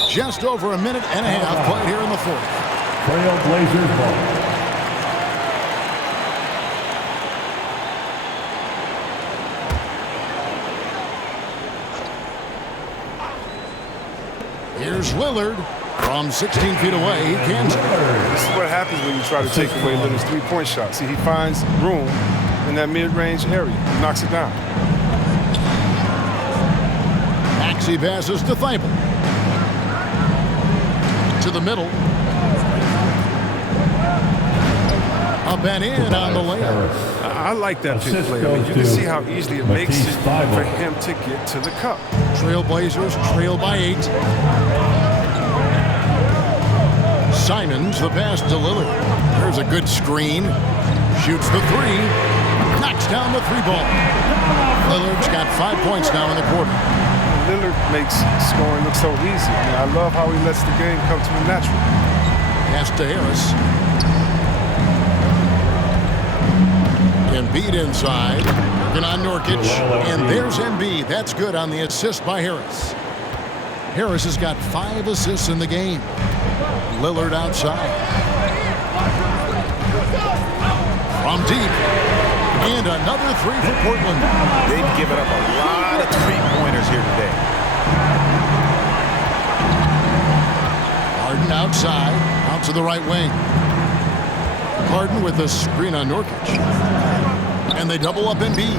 Just over a minute and a half played here in the fourth. Trailblazers ball. Here's Lillard from 16 feet away. He can. This is what happens when you try to take away Lillard's three-point shot. See, he finds room in that mid-range area, knocks it down. Maxey passes to Thibault. To the middle. Up and in on the layup. I like that big play. I mean, you can see how easily it makes it for him to get to the cup. Trailblazers trail by 8. Simons the pass to Lillard. There's a good screen. Shoots the 3. Knocks down the 3-ball. Lillard's got 5 points now in the quarter. Lillard makes scoring look so easy. I mean, I love how he lets the game come to him naturally. Pass to Harris. Embiid inside. Working on Nurkic. And there's Embiid. That's good on the assist by Harris. Harris has got 5 assists in the game. Lillard outside. From deep. And another 3 for Portland. They've given up a lot of three-pointers here today. Harden outside. Out to the right wing. Harden with a screen on Nurkic. And they double up Embiid.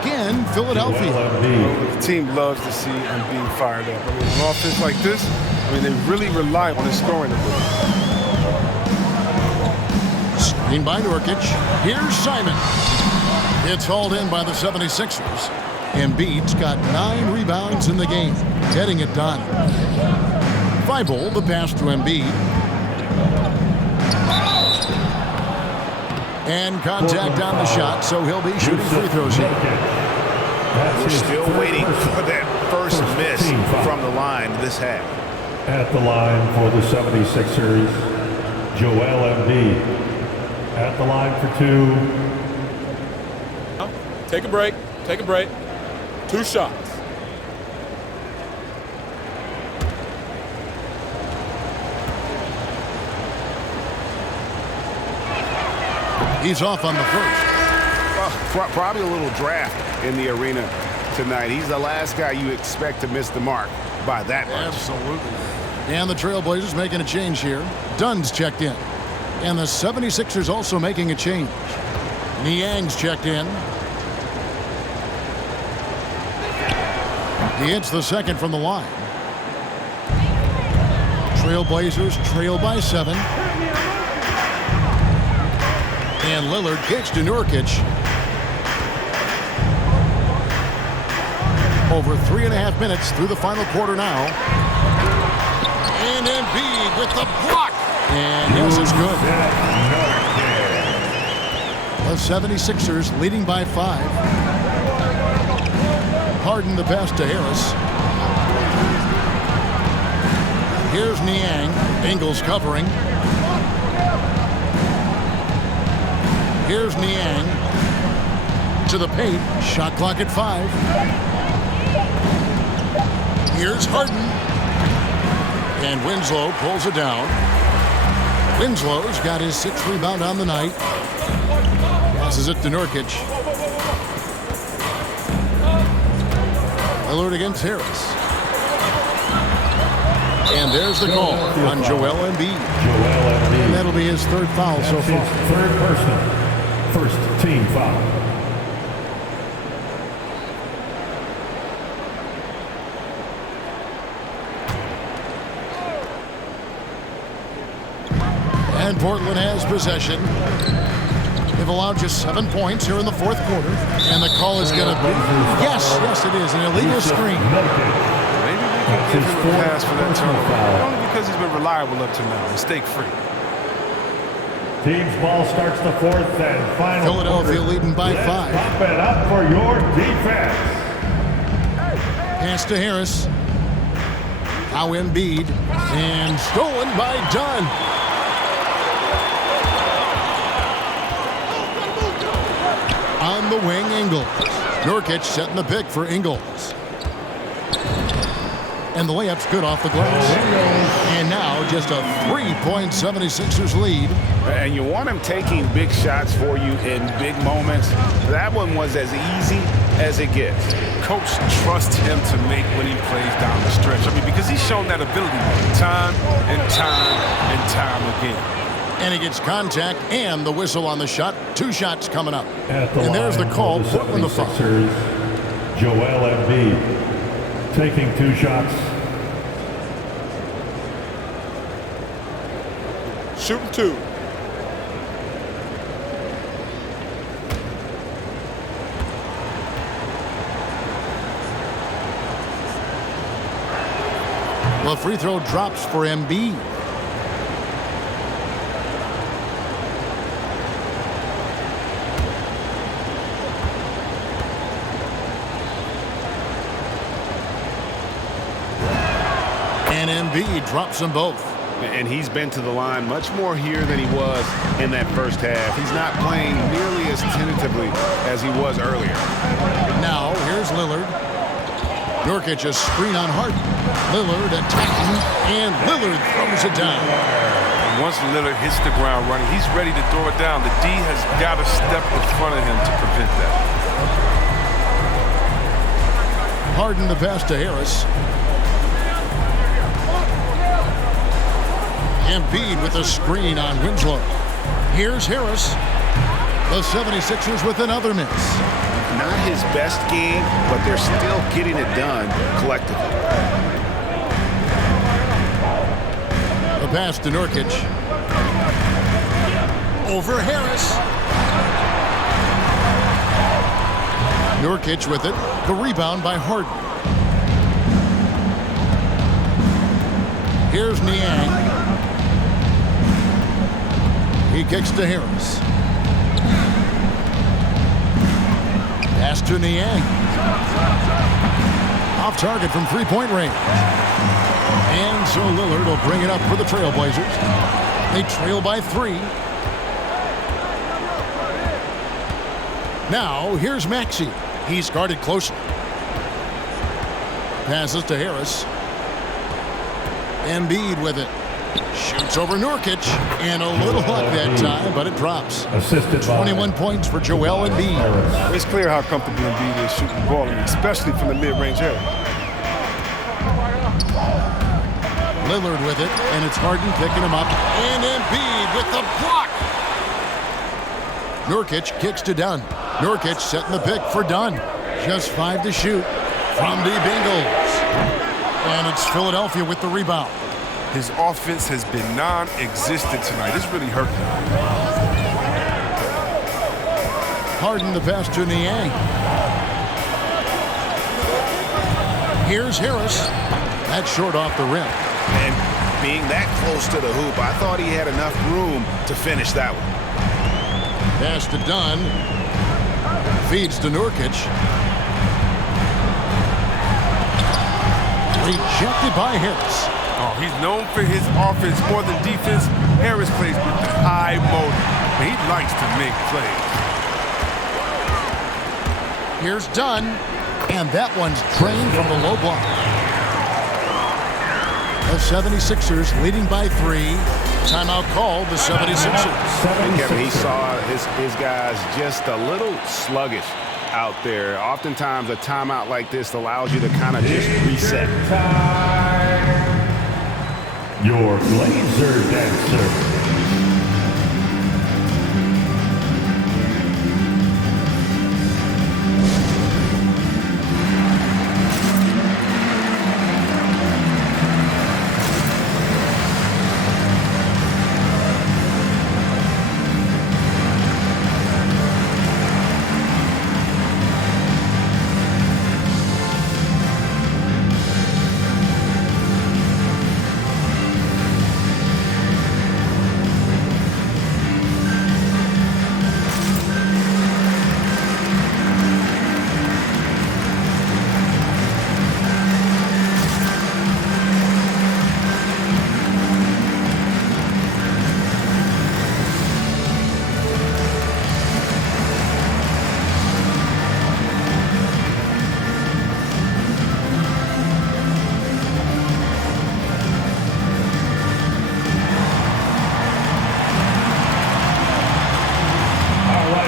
Again, Philadelphia. The team loves to see Embiid fired up. I mean, an offense like this, I mean, they really rely on his scoring ability. Screen by Nurkic. Here's Simon. It's hauled in by the 76ers. Embiid's got 9 rebounds in the game, getting it done. Thibault, the pass to Embiid. And contact on the shot, so he'll be shooting free throws here. We're still waiting for that first miss from the line this half. At the line for the 76ers, Joel Embiid. At the line for 2. Take a break. Take a break. 2 shots. He's off on the first. Well, probably a little draft in the arena tonight. He's the last guy you expect to miss the mark by that much. Absolutely. And the Trailblazers making a change here. Dunn's checked in. And the 76ers also making a change. Niang's checked in. He hits the second from the line. Trailblazers trail by 7. And Lillard kicks to Nurkic. Over 3.5 minutes through the final quarter now. And Embiid with the block. And this is good. The 76ers leading by 5. Harden the pass to Harris. Here's Niang. Ingles covering. Here's Niang. To the paint. Shot clock at 5. Here's Harden. And Winslow pulls it down. Winslow's got his 6th rebound on the night. Passes it to Nurkic. Lillard against Harris. And there's the call on Joel Embiid. And that'll be his 3rd foul so far. Third personal. First team foul. And Portland has possession. They've allowed just 7 points here in the 4th quarter. And the call is going to be, yes, it is, an illegal screen. Maybe we can give him a pass for that turnover. Only because he's been reliable up to now, mistake-free. Team's ball starts the 4th and final Philadelphia quarter. leading by 5. Pump it up for your defense. Pass to Harris. Now Embiid. And stolen by Dunn. On the wing, Ingles. Nurkic setting the pick for Ingles. And the layup's good off the glass. And now just a 3-point 76ers lead. And you want him taking big shots for you in big moments. That one was as easy as it gets. Coach trusts him to make when he plays down the stretch. I mean, because he's shown that ability time and time and time again. And he gets contact and the whistle on the shot. 2 shots coming up. And there's the call. Portland the foul. Joel Embiid. taking 2 shots. Shooting 2. The free throw drops for Embiid. And Embiid drops them both. And he's been to the line much more here than he was in that first half. He's not playing nearly as tentatively as he was earlier. Now, here's Lillard. Nurkic a screen on Harden. Lillard attacking, and Lillard throws it down. And once Lillard hits the ground running, he's ready to throw it down. The D has got to step in front of him to prevent that. Harden the pass to Harris. Embiid with a screen on Winslow. Here's Harris. The 76ers with another miss. Not his best game, but they're still getting it done collectively. The pass to Nurkic. Over Harris. Nurkic with it. The rebound by Harden. Here's Niang. He kicks to Harris. Pass to Niang. Off target from three-point range. And so Lillard will bring it up for the Trailblazers. They trail by 3. Now, here's Maxey. He's guarded closely. Passes to Harris. Embiid with it. Shoots over Nurkic, and a little luck that time, but it drops. Assisted 21 points for Joel Embiid. It's clear how comfortable Embiid is shooting the ball, especially from the mid-range area. Lillard with it, and it's Harden picking him up, and Embiid with the block. Nurkic kicks to Dunn. Nurkic setting the pick for Dunn. Just 5 to shoot from the Bengals. And it's Philadelphia with the rebound. His offense has been non-existent tonight. It's really hurting him. Harden the pass to Niang. Here's Harris. That's short off the rim. And being that close to the hoop, I thought he had enough room to finish that one. Pass to Dunn. Feeds to Nurkic. Rejected by Harris. Oh, he's known for his offense more than defense. Harris plays with high motor, and he likes to make plays. Here's Dunn, and that one's drained from the low block. The 76ers leading by 3. Timeout called the 76ers. And Kevin, he saw his guys just a little sluggish out there. Oftentimes a timeout like this allows you to kind of just reset. Your laser dancer.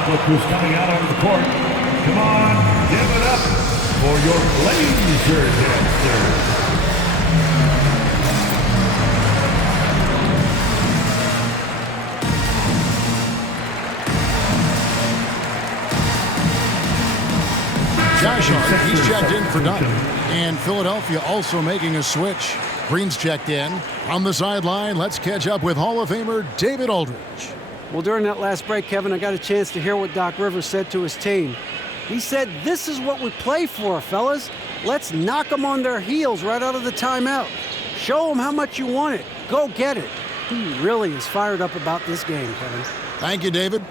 Look who's coming out onto the court. Come on, give it up for your laser dancer. Josh Hart, he's checked in for Dunn. And Philadelphia also making a switch. Green's checked in. On the sideline, let's catch up with Hall of Famer David Aldridge. Well, during that last break, Kevin, I got a chance to hear what Doc Rivers said to his team. He said, "This is what we play for, fellas. Let's knock them on their heels right out of the timeout. Show them how much you want it. Go get it." He really is fired up about this game, Kevin. Thank you, David.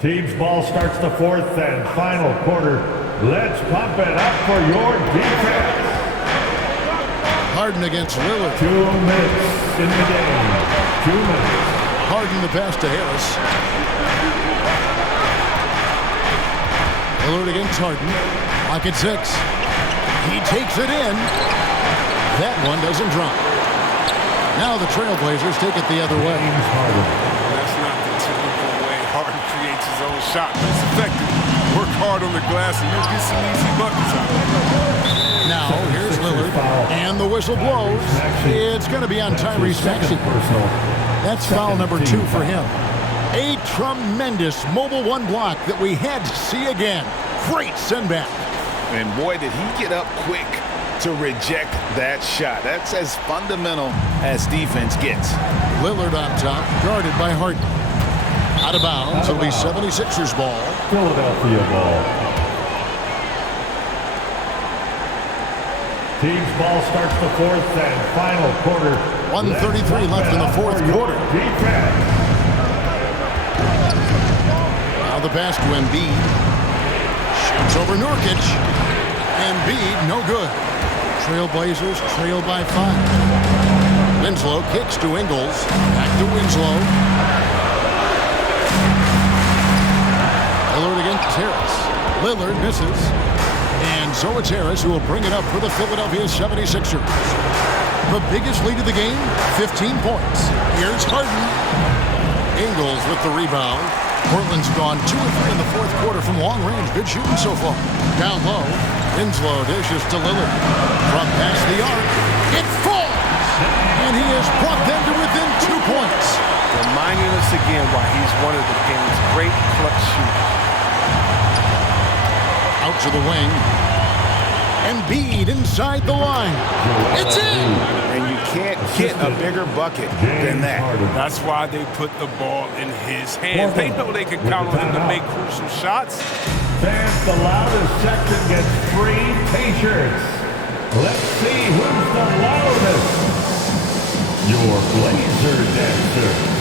Team's ball starts the fourth and final quarter. Let's pump it up for your defense. Harden against Lillard. 2 minutes in the game. 2 minutes. Harden the pass to Harris. Lillard against Harden. Lock at 6. He takes it in. That one doesn't drop. Now the Trailblazers take it the other way. That's not the typical way Harden creates his own shot, but it's effective. Work hard on the glass and you'll get some easy buckets out of it. Now here's Lillard, and the whistle blows. It's going to be on Tyrese Maxey. That's foul number 2 for him. A tremendous mobile 1 block that we had to see again. Great send back. And boy, did he get up quick to reject that shot. That's as fundamental as defense gets. Lillard on top, guarded by Harden. Out of bounds, it'll be 76ers ball. Philadelphia ball. Team's ball starts the fourth and final quarter. 1:33 left in the fourth quarter. Defense. Now the pass to Embiid. Shoots over Nurkic. Embiid, no good. Trailblazers trail by 5. Winslow kicks to Ingles. Back to Winslow. Lillard against Harris. Lillard misses. And so it's Harris who will bring it up for the Philadelphia 76ers. The biggest lead of the game, 15 points. Here's Harden. Ingles with the rebound. Portland's gone 2 of 3 in the fourth quarter from long range. Good shooting so far. Down low. Winslow dishes to Lillard. From past the arc. It falls! And he has brought them to within 2 points. Reminding us again why he's one of the game's great clutch shooters. Out to the wing. Embiid inside the line. It's in! And you can't get a bigger bucket than that. That's why they put the ball in his hands. They know they can count on him to make crucial shots. Fans, the loudest section gets free T-shirts. Let's see who's the loudest. Your Blazer dancer.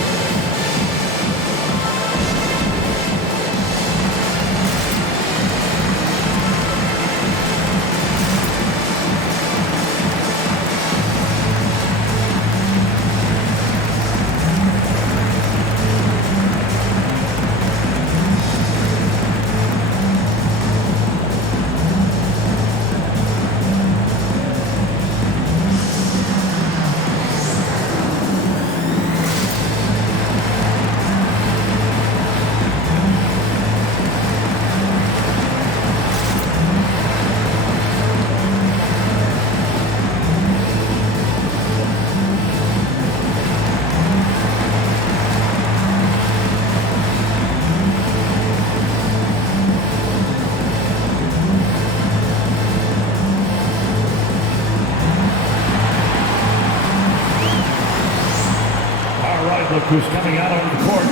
Look who's coming out on the court.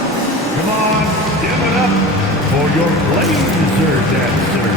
Come on, give it up for your Blazer dancer.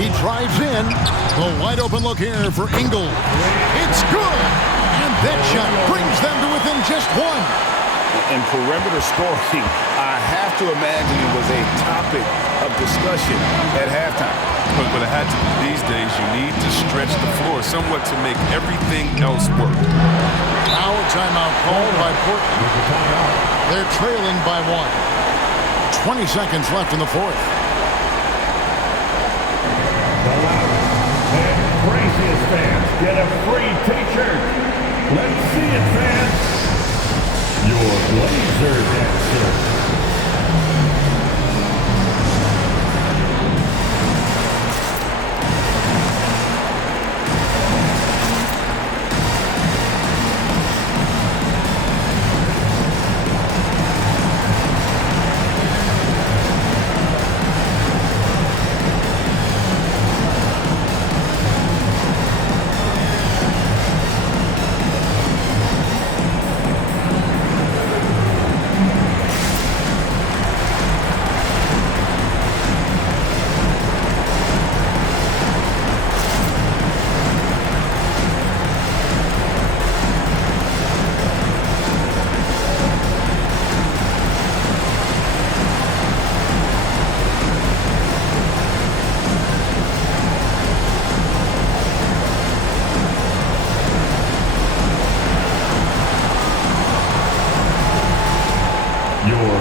He drives in. The wide open look here for Ingle. It's good. And that shot brings them to within just one. In perimeter scoring, I have to imagine it was a topic of discussion at halftime. But it had to be these days. You need to stretch the floor somewhat to make everything else work. Now a timeout called by Portland. They're trailing by 1. 20 seconds left in the fourth. The loudest and craziest fans get a free t-shirt. Let's see it, fans. Your Blazer dancer.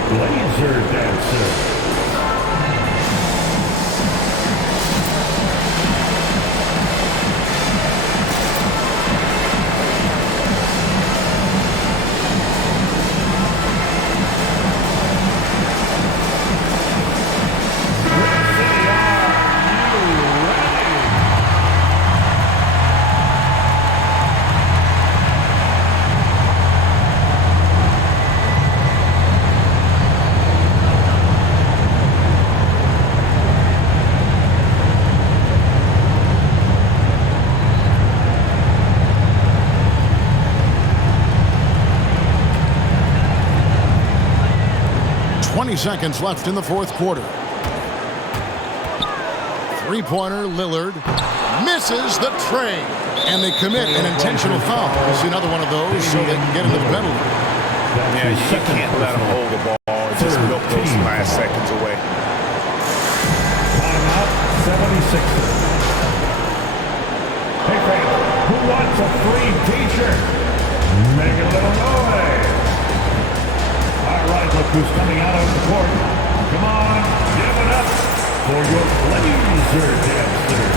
Blazer dancer. Seconds left in the fourth quarter. Three-pointer, Lillard misses the tray, and they commit an intentional foul. We'll see another one of those so they can get into the penalty. Yeah, you can't let them hold the ball and just milk those last seconds away. Timeout, 76ers. Hey, fans, who wants a free t-shirt? Make a little noise. All right, look who's coming out on the court. Come on, give it up for your Blazer dancer.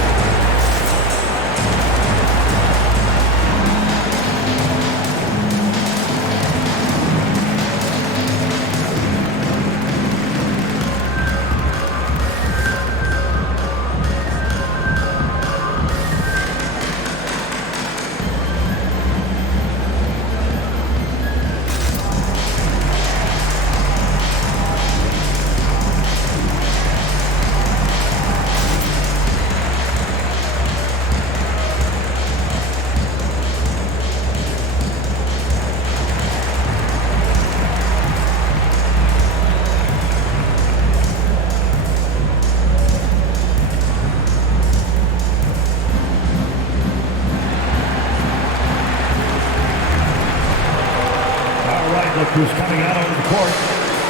Who's coming out on the court.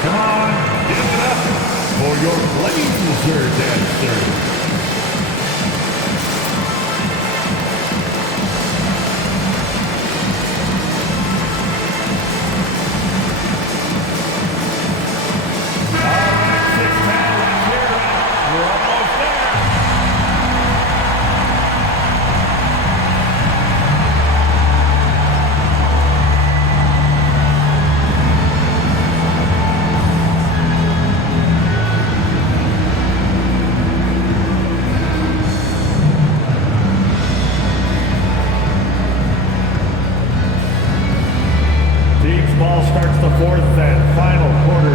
Come on, give it up for your Blazer dancer. Ball starts the fourth and final quarter.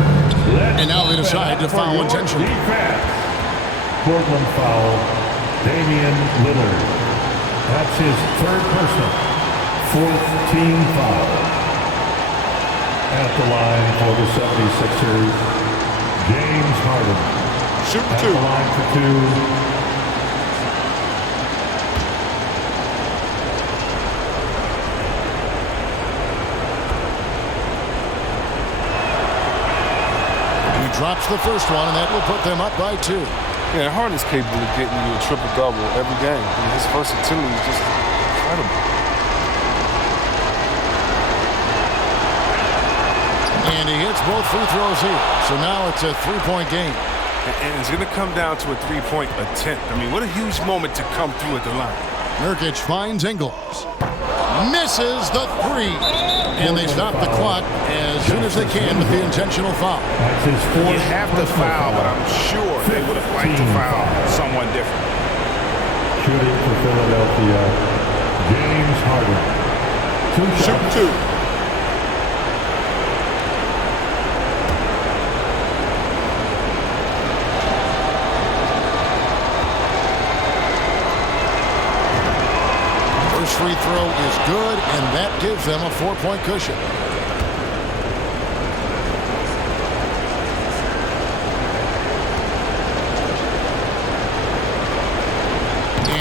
And now they decide to foul intentionally. Portland foul, Damian Lillard. That's his third personal, fourth team foul. At the line for the 76ers, James Harden. Shooting at two. the line for two, drops the first one, and that will put them up by 2. Yeah, Harden's capable of getting you a triple-double every game. I mean, his versatility is just incredible. And he hits both free throws here. So now it's a 3-point game. And it's going to come down to a 3-point attempt. I mean, what a huge moment to come through at the line. Nurkic finds Ingles. Misses the 3. And they stop the clock as soon as they can with the intentional foul. You have to foul, but I'm sure they would have liked to foul someone different. Shooting for Philadelphia, James Harden. 2 shots. Shoot 2. Free throw is good, and that gives them a 4-point cushion.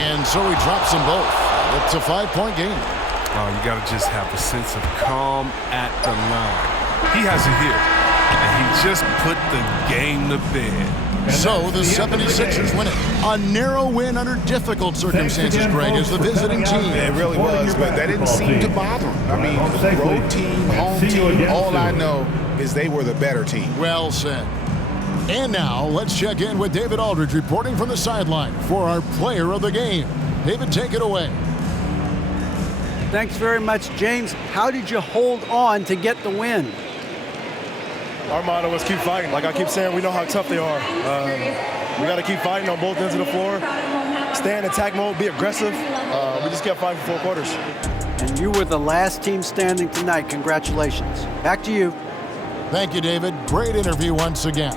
And so he drops them both. It's a 5-point game. Oh, you got to just have a sense of calm at the line. He has it here, and he just put the game to bed. So the 76ers win it. A narrow win under difficult circumstances, Greg, as the visiting team. It really was, but that didn't seem to bother him. I mean, road team, home team, all I know is they were the better team. Well said. And now let's check in with David Aldridge reporting from the sideline for our player of the game. David, take it away. Thanks very much, James. How did you hold on to get the win? Our motto is keep fighting. Like I keep saying, we know how tough they are. We got to keep fighting on both ends of the floor. Stay in attack mode, be aggressive. We just kept fighting for 4 quarters. And you were the last team standing tonight. Congratulations. Back to you. Thank you, David. Great interview once again.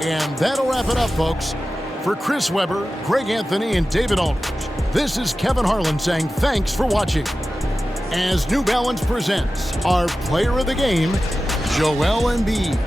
And that'll wrap it up, folks. For Chris Webber, Greg Anthony, and David Aldridge, this is Kevin Harlan saying thanks for watching. As New Balance presents our player of the game, Joel Embiid.